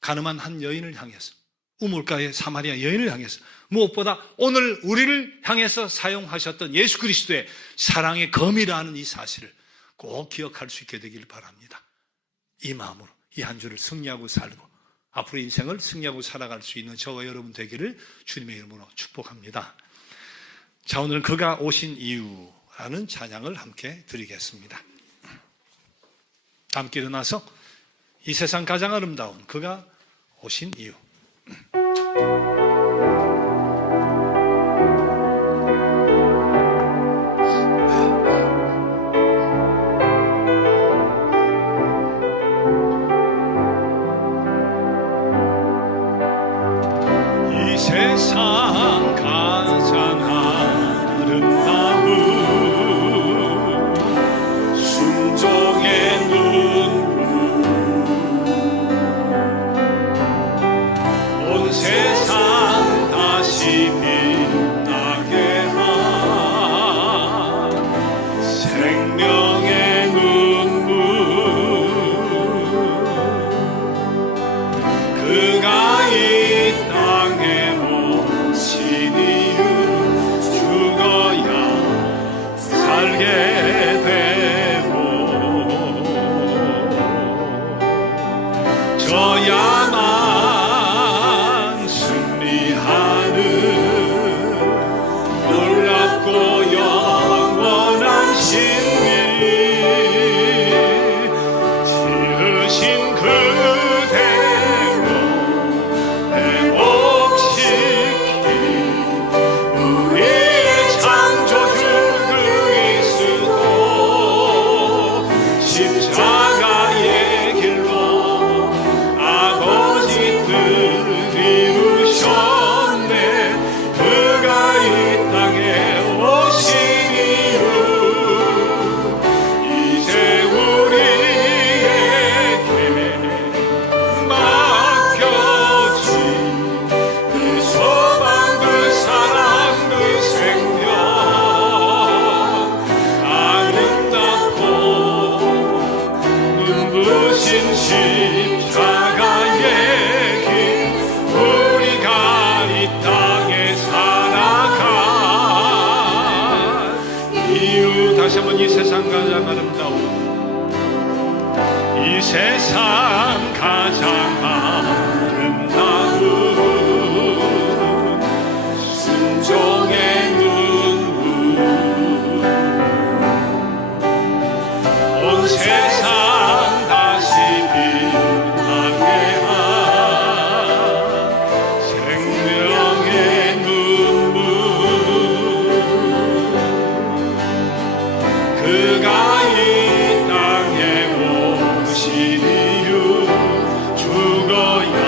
가늠한 한 여인을 향해서, 우물가의 사마리아 여인을 향해서, 무엇보다 오늘 우리를 향해서 사용하셨던 예수 그리스도의 사랑의 검이라는 이 사실을 꼭 기억할 수 있게 되길 바랍니다. 이 마음으로 이 한 주를 승리하고 살고 앞으로 인생을 승리하고 살아갈 수 있는 저와 여러분 되기를 주님의 이름으로 축복합니다. 자, 오늘은 그가 오신 이유라는 찬양을 함께 드리겠습니다. 함께 일어나서 이 세상 가장 아름다운 그가 오신 이유. 이 세상 가장 아름다운 순종의 온 세상 다시 빛나게 한 생명의 눈물, 그가 이 땅에 오신 이유, 죽어야 살게 되고 저야만 놀랍고 영원한 신비, 지으신 그대로 회복시키 우리의 창조주 그리스도 십자가의 길로 아버지 뜻 이루셨네. 그가 이 땅에 오신 이유, 이제 우리에게 맡겨진 그 소망, 그 사랑, 그 생명, 아름답고 눈부신 십자가의 길, 우리가 이 땅에 살아갈 이유. 다시 한번 이 세상 가장 아름다운, 이 세상 가장 아름다운 순종의 눈물, 온 세상 다시 빛나게 한 생명의 눈물, 그가 이 땅에 오신 이유, 죽어야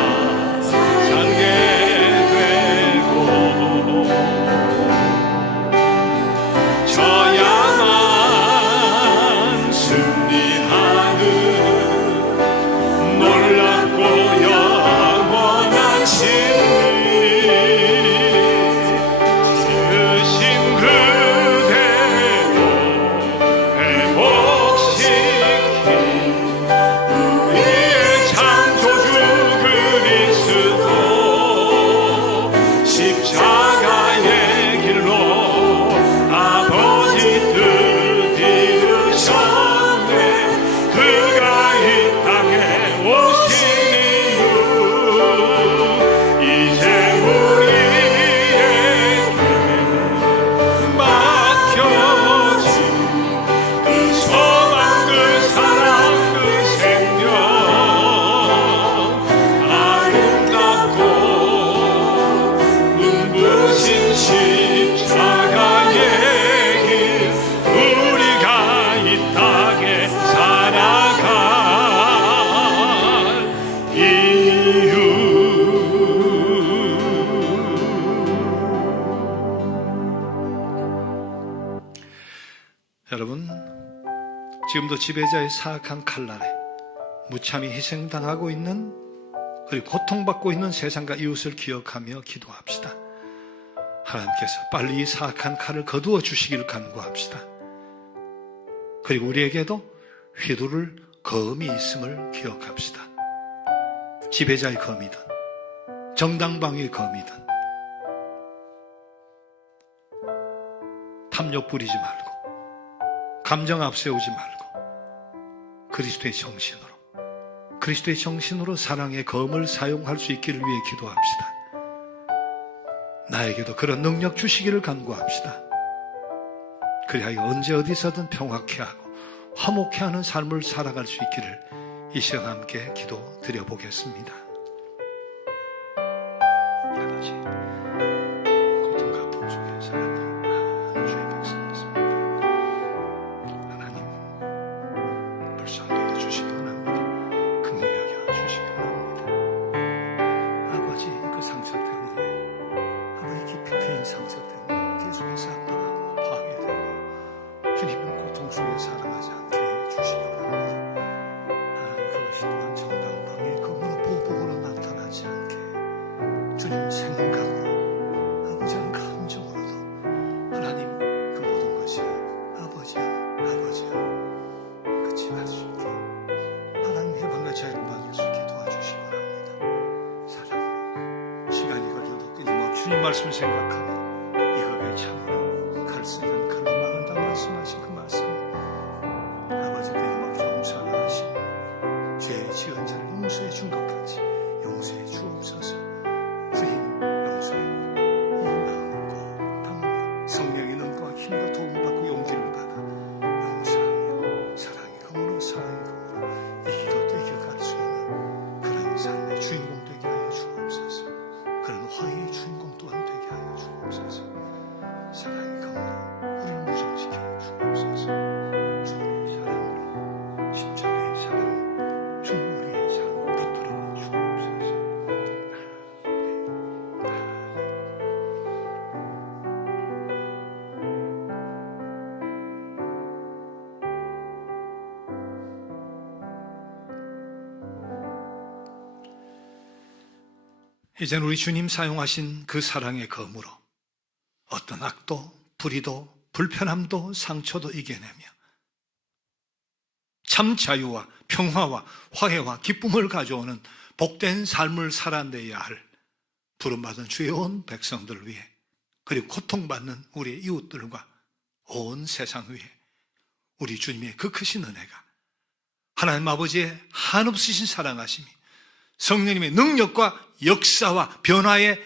지금도 지배자의 사악한 칼날에 무참히 희생당하고 있는, 그리고 고통받고 있는 세상과 이웃을 기억하며 기도합시다. 하나님께서 빨리 이 사악한 칼을 거두어 주시기를 간구합시다. 그리고 우리에게도 휘두를 검이 있음을 기억합시다. 지배자의 검이든 정당방위의 검이든 탐욕 부리지 말고 감정 앞세우지 말고 그리스도의 정신으로 사랑의 검을 사용할 수 있기를 위해 기도합시다. 나에게도 그런 능력 주시기를 간구합시다. 그리하여 언제 어디서든 평화케 하고 화목케 하는 삶을 살아갈 수 있기를 이 시간 함께 기도 드려보겠습니다. 아버지, 고통과 아픔 속에 살았던 많은 주의 백성이 있습니다. 하나님, 불쌍히 여겨주시기 원합니다. 긍휼히 여겨주시기 원합니다. 아버지, 그 상처 때문에, 아버지 깊이 패인 상처 때문에 계속해서 압박하고 파괴되고 주님은 고통 속에 살아가지 않게 해주시기 원합니다. 그것이 또한 정당방위의 검으로 보복으로 나타나지 않게 주님 생각으로, 아버지는 감정으로도 하나님 그 모든 것이 아버지야 끝이 날 수 있게, 하나님 해방과 자유를 받을 수 있게 도와주시기 바랍니다. 사랑으로 시간이 걸려도 끊임없이 주님 말씀을 생각하며 이거 왜 참으로 칼 쓰면 칼로 망한다 말씀하신 그 말씀, 아버지 끊임없이 용서를 하시고 죄 지은 자를 용서해 준 것까지 용서해 주옵소서. 주님 용서해 이 마음을 꼭 담으며 성령의 능력과 힘과 도움을 받고 용기를 받아 용서하며 사랑의 검으로 이기도 이겨갈 수 있는 그런 삶의 주인공 되게 하여 주옵소서. 그런 화해의 주인공 또한 되게 하여 주옵소서. 사랑의 검으로 우리를 무장시켜 주옵소서. 주님의 사랑으로 십자가의 사랑, 주님 우리의 삶을 붙들어 주옵소서. 이제는 우리 주님 사용하신 그 사랑의 검으로 어떤 악도, 불의도, 불편함도, 상처도 이겨내며 참 자유와 평화와 화해와 기쁨을 가져오는 복된 삶을 살아내야 할 부름받은 주의 온 백성들을 위해, 그리고 고통받는 우리의 이웃들과 온 세상 위에 우리 주님의 그 크신 은혜가, 하나님 아버지의 한없으신 사랑하심이, 성령님의 능력과 역사와 변화의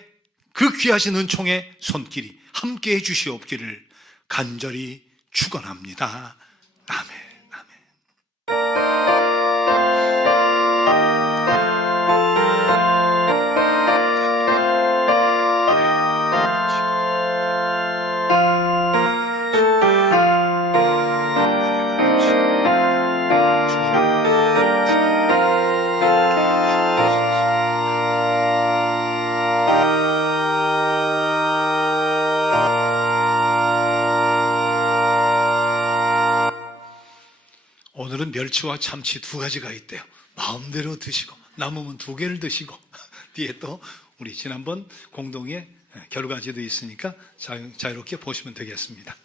그 귀하신 은총의 손길이 함께해 주시옵기를 간절히 축원합니다. 아멘. 오늘은 멸치와 참치 두 가지가 있대요. 마음대로 드시고, 남으면 두 개를 드시고, 뒤에 또 우리 지난번 공동의 결과지도 있으니까 자유롭게 보시면 되겠습니다.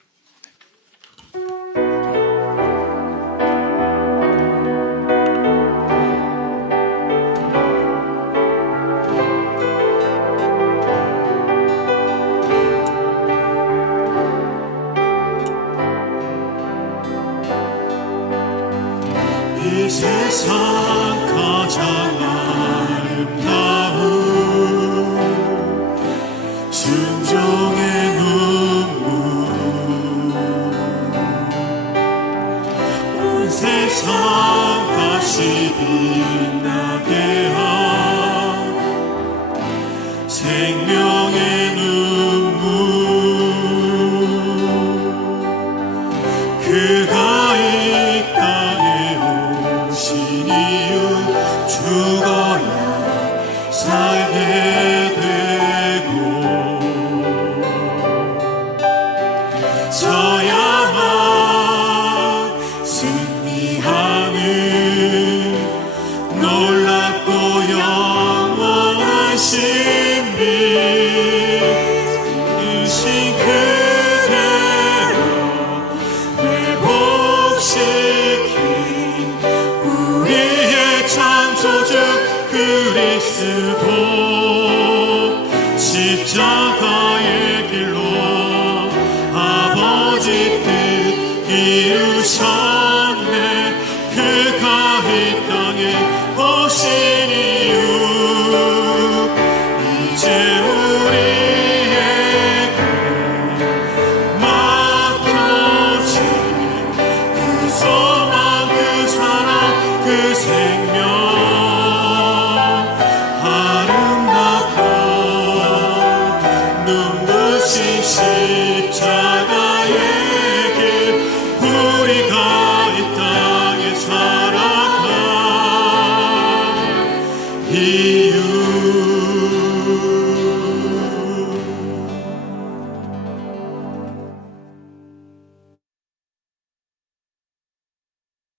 이 세상 가장 아름다운 순종의 눈물, 온 세상 다시 빛나게 한 생명의 눈물, 그가 이 땅에 오신 이유, 죽어야 살게 되고 져야만 승리 이 하늘 놀랍고 영원한 신비 의신 그대로 회복시킨 우리의 창조주 그리스도 십자가의 길로 아버지 뜻 이루셨네. 그가 이 땅에 오신 이유 이제 우리에게 맡겨진 그 소망 그 사랑 그 생명 아름답고 눈부신 십자가